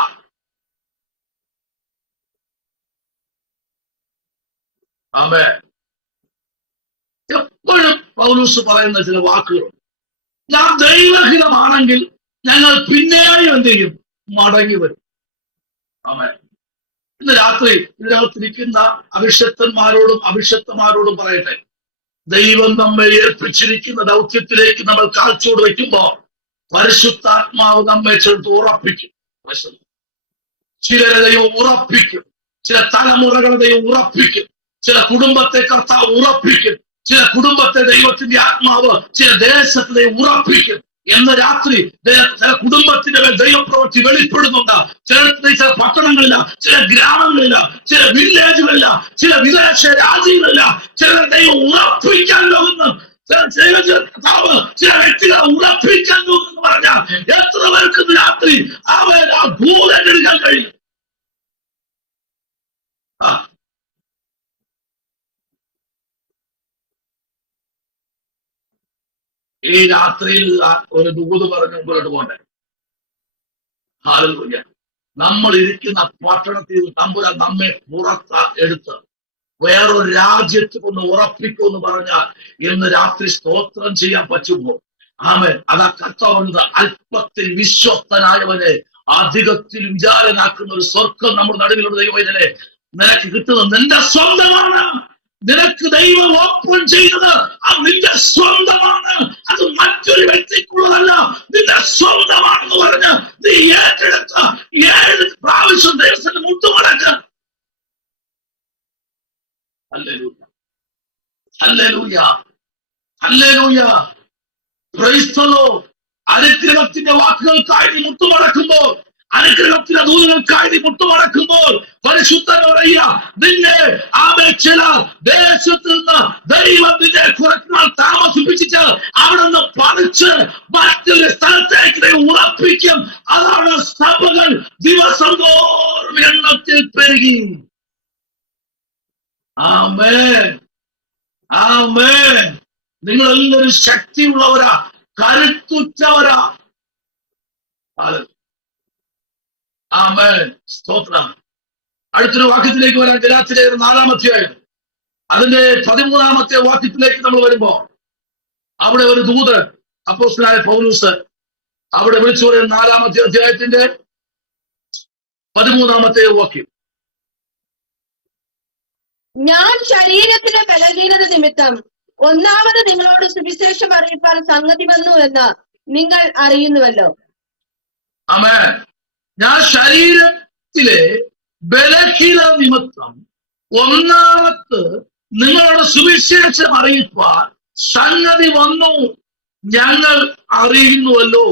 ആമേൻ. എപ്പോഴും പൗലോസ് പറയുന്ന ചില വാക്കുകൾ, ഞാൻ ദൈവഹിതമാണെങ്കിൽ ഞങ്ങൾ പിന്നെയും എന്ത് ചെയ്യും? മടങ്ങി വരും. ആമേൻ. ഇന്ന് രാത്രി ഇതിനകത്തിരിക്കുന്ന അഭിഷക്തന്മാരോടും അഭിഷക്തമാരോടും പറയട്ടെ, ദൈവം നമ്മെ ഏൽപ്പിച്ചിരിക്കുന്ന ദൗത്യത്തിലേക്ക് നമ്മൾ കാഴ്ചയോട് വയ്ക്കുമ്പോ പരിശുദ്ധാത്മാവ് നമ്മെ ചേർത്ത് ഉറപ്പിക്കും. ചിലരെ ദൈവം ഉറപ്പിക്കും, ചില തലമുറകളെ ദൈവം ഉറപ്പിക്കും, ചില കുടുംബത്തെ കർത്താവ് ഉറപ്പിക്കും, ചില കുടുംബത്തെ ദൈവത്തിന്റെ ആത്മാവ് ചില ദേശത്തെ ദൈവം ഉറപ്പിക്കും. എന്ന രാത്രി ചില കുടുംബത്തിന്റെ മേൽ ദൈവപ്രവൃത്തി വെളിപ്പെടുന്നുണ്ട്. ചില പട്ടണങ്ങളില്ല, ചില ഗ്രാമങ്ങളില്ല, ചില വില്ലേജുകളില്ല, ചില വിദേശ രാജ്യങ്ങളില്ല. ചില ദൈവം ഉറപ്പിക്കാൻ പോകുന്നു, ചില വ്യക്തികളെ ഉറപ്പിക്കാൻ പോകുന്നു പറഞ്ഞാൽ എത്ര പേർക്ക് രാത്രി അവൻ ആ ഭൂതം എടുക്കാൻ കഴിയും? ഈ രാത്രിയിൽ ഒരു ദൂത് പറഞ്ഞ് മുമ്പോട്ട് പോകണ്ടേ? ഹല്ലേലൂയ. നമ്മൾ ഇരിക്കുന്ന പട്ടണത്തിൽ തമ്പുരാൻ നമ്മെ എടുത്ത് വേറൊരു രാജ്യത്ത് കൊണ്ട് ഉറപ്പിക്കുമെന്ന് പറഞ്ഞാൽ ഇന്ന് രാത്രി സ്തോത്രം ചെയ്യാൻ പറ്റുമോ? ആമേൻ. അതാ കർത്താവ് അല്പത്തിൽ വിശ്വസ്തനായവനെ അധികത്തിൽ വിചാരനാക്കുന്ന ഒരു സ്വർഗം നമ്മുടെ നടുവിലുള്ള ദൈവവേദനെ നിനക്ക് കിട്ടുന്നത് നിന്റെ സ്വന്തമാണ്. നിനക്ക് ദൈവം ഓപ്പൺ ചെയ്തത് അത് നിന്റെ സ്വന്തമാണ്. അത് മറ്റൊരു വ്യക്തിക്കുള്ളതല്ല, നിന്റെ സ്വന്തമാണെന്ന് പറഞ്ഞ് നീ ഏറ്റെടുത്ത 7 പ്രാവശ്യം ദൈവത്തിന്റെ മുട്ടുമടക്ക്. ഹല്ലേലൂയ, ഹല്ലേലൂയ, ഹല്ലേലൂയ. Praise the Lord. അനുഗ്രഹത്തിന്റെ വാക്കുകൾക്കായി നീ മുട്ടുമടക്കുമ്പോൾ, അനുഗ്രഹത്തിന്റെ ദൂതങ്ങൾക്കായി നീ മുട്ടുമടക്കുമ്പോൾ പരിശുദ്ധൻ പറയുക, നിന്നെ ചില ദേശത്ത് നിന്ന് ദൈവം നിന്നെ കുറച്ചുനാൾ താമസിപ്പിച്ചിട്ട് അവിടെ നിന്ന് പറിച്ച് മറ്റൊരു സ്ഥലത്തേക്ക് ഉറപ്പിക്കും. അതാണ് സഭകൾ ദിവസം തോറും എണ്ണത്തിൽ പെരുകി. ആമേൻ, ആമേൻ. നിങ്ങളെല്ലാവരും ശക്തിയുള്ളവരാ, കരുത്തുറ്റവരാ. ആമേൻ, സ്തോത്രം. അടുത്തൊരു വാക്യത്തിലേക്ക് വരാൻ ഗലാത്യരെ 4-ാം അധ്യായം അതിന്റെ 13-ാമത്തെ വാക്യത്തിലേക്ക് നമ്മൾ വരുമ്പോ അവിടെ ഒരു ദൂത് അപ്പോസ്തലനായ പൗലോസ് അവിടെ വിളിച്ചു പറയുന്ന 4-ാമത്തെ അധ്യായത്തിന്റെ 13-ാമത്തെ വാക്യം. ഞാൻ ശരീരത്തിലെ ബലഹീനത നിമിത്തം ഒന്നാമത് നിങ്ങളോട് സുവിശേഷം അറിയിപ്പാൻ സംഗതി വന്നു എന്ന് നിങ്ങൾ അറിയുന്നുവല്ലോ. ആമേൻ. ഞാൻ ശരീരത്തിലെ ബലഹീനത നിമിത്തം ഒന്നാമത് നിങ്ങളോട് സുവിശേഷം അറിയിപ്പാൻ സംഗതി വന്നു ഞങ്ങൾ അറിയുന്നുവല്ലോ.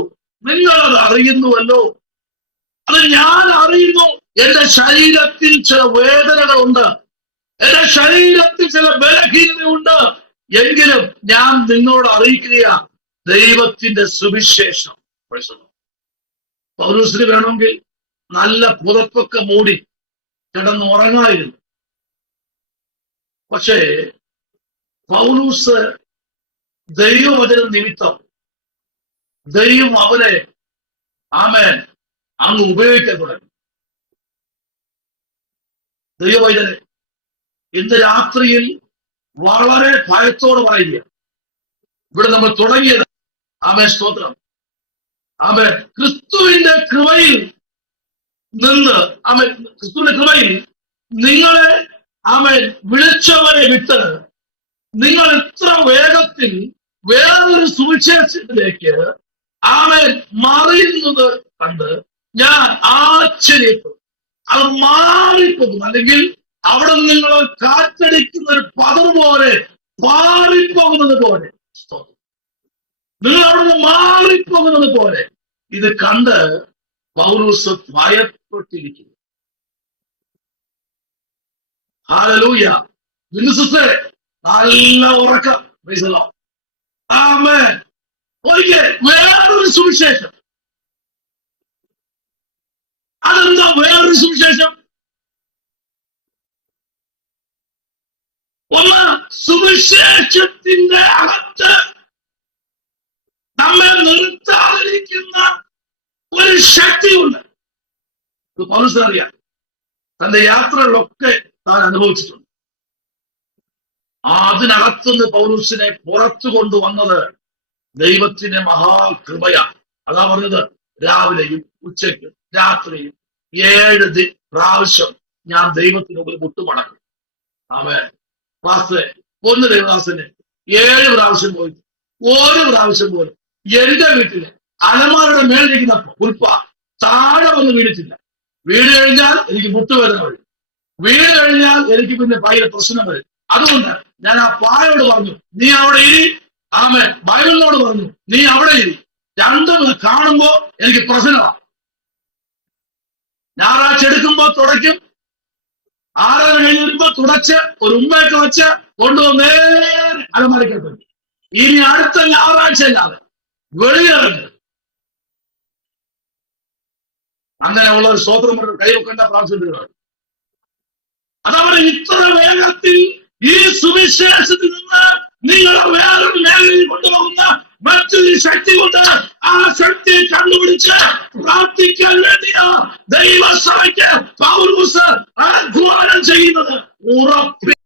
നിങ്ങളത് അറിയുന്നുവല്ലോ. അത് ഞാൻ അറിയുന്നു. എന്റെ ശരീരത്തിൽ ചില വേദനകളുണ്ട്, എന്റെ ശരീരത്തിൽ ചില ബലഹീനതയുണ്ട്. എങ്കിലും ഞാൻ നിങ്ങളോട് അറിയിക്കുക ദൈവത്തിന്റെ സുവിശേഷം. പൗലോസിന് വേണമെങ്കിൽ നല്ല പുതപ്പൊക്കെ മൂടി കിടന്ന് ഉറങ്ങായിരുന്നു. പക്ഷേ പൗലോസ് ദൈവവചന നിമിത്തം ദൈവം അവനെ ആമേൻ അങ്ങ് ഉപയോഗിക്കാൻ തുടങ്ങി. ദൈവവൈദ്യനെ ഇന്ന് രാത്രിയിൽ വളരെ ഭയത്തോടെ പറയുക, ഇവിടെ നമ്മൾ തുടങ്ങിയത് ആമേൻ, സ്തോത്രം, ആമേൻ, ക്രിസ്തുവിന്റെ കൃപയിൽ നിന്ന്, ആമേൻ, ക്രിസ്തുവിന്റെ കൃപയിൽ നിങ്ങളെ ആമേൻ വിളിച്ചവരെ വിട്ട് നിങ്ങൾ ഇത്ര വേഗത്തിൽ വേറൊരു സുവിശേഷത്തിലേക്ക് ആമേൻ മാറിയുന്നത് കണ്ട് ഞാൻ ആശ്ചര്യപ്പെട്ടു. അത് മാറിപ്പോകും, അല്ലെങ്കിൽ അവിടെ നിങ്ങൾ കാറ്റടിക്കുന്ന ഒരു പതർ പോലെ മാറിപ്പോകുന്നത് പോലെ, നിങ്ങൾ അവിടെ നിന്ന് മാറിപ്പോകുന്നത് പോലെ ഇത് കണ്ട് പൗലോസ് ഭയപ്പെട്ടിരിക്കുന്നു. ഹല്ലേലൂയ. സിസ്റ്ററെ നല്ല ഉറക്കം. ആമേൻ. ഒരിക്കൽ വേറൊരു സുവിശേഷം അതെന്താ വേറൊരു സുവിശേഷം? ഒന്ന്, സുവിശേഷത്തിന്റെ അകത്ത് നമ്മെ നിർത്താതിരിക്കുന്ന ഒരു ശക്തിയുണ്ട്. പൗലോസിന് അറിയാം, തന്റെ യാത്രകളിലൊക്കെ താൻ അനുഭവിച്ചിട്ടുണ്ട്. അതിനകത്തുനിന്ന് പൗലോസിനെ പുറത്തു കൊണ്ടുവന്നത് ദൈവത്തിന്റെ മഹാകൃപയാണ്. അതാ പറഞ്ഞത്, രാവിലെയും ഉച്ചയ്ക്കും രാത്രിയും 7 പ്രാവശ്യം ഞാൻ ദൈവത്തിന് മുമ്പിൽ മുട്ടുമടക്കും. ആമേൻ. പാസ്റ്ററെ, ഒന്ന് ദേവദാസനെ 7 പ്രാവശ്യം പോയി, ഒരു പ്രാവശ്യം പോലും എന്റെ വീട്ടില് അലമാരുടെ മേലിരിക്കുന്ന ഉൽപ്പ താഴെ വന്ന് വീണിട്ടില്ല. വീട് കഴിഞ്ഞാൽ എനിക്ക് മുട്ടുവേദന വരും, വീട് കഴിഞ്ഞാൽ എനിക്ക് പിന്നെ ഭയങ്കര പ്രശ്നം വരും. അതുകൊണ്ട് ഞാൻ ആ പായോട് പറഞ്ഞു, നീ അവിടെ ഇരി. ആമേൻ. ബൈബിളിനോട് പറഞ്ഞു, നീ അവിടെ ഇരി. രണ്ടും ഇത് കാണുമ്പോ എനിക്ക് പ്രശ്നമാണ്. ഞായറാഴ്ച എടുക്കുമ്പോ തുടയ്ക്കും, 6 കഴിഞ്ഞ് വരുമ്പോ തുടച്ച് ഒരു ഉമ്മയൊക്കെ വെച്ച് കൊണ്ടുവന്നേ അലമാരക്കത്ത്. ഇനി അടുത്ത ഞായറാഴ്ച അല്ലാതെ വെളിയിറങ്ങി. അങ്ങനെയുള്ള ഒരു സ്തോത്രം കൈവെക്കേണ്ട പ്രാവശ്യം. അതവിടെ ഇത്ര വേഗത്തിൽ ഈ സുവിശേഷത്തിൽ നിന്ന് നിങ്ങളെ വേറൊരു മേഖലയിൽ കൊണ്ടുപോകുന്ന മറ്റൊരു ശക്തി കൊണ്ട് ആ ശക്തി കണ്ടുപിടിച്ച് പ്രാർത്ഥിക്കാൻ വേണ്ടിയാ ദൈവസഭയ്ക്ക് പൗലോസ് ആഹ്വാനം ചെയ്യുന്നത്. ഉറപ്പ്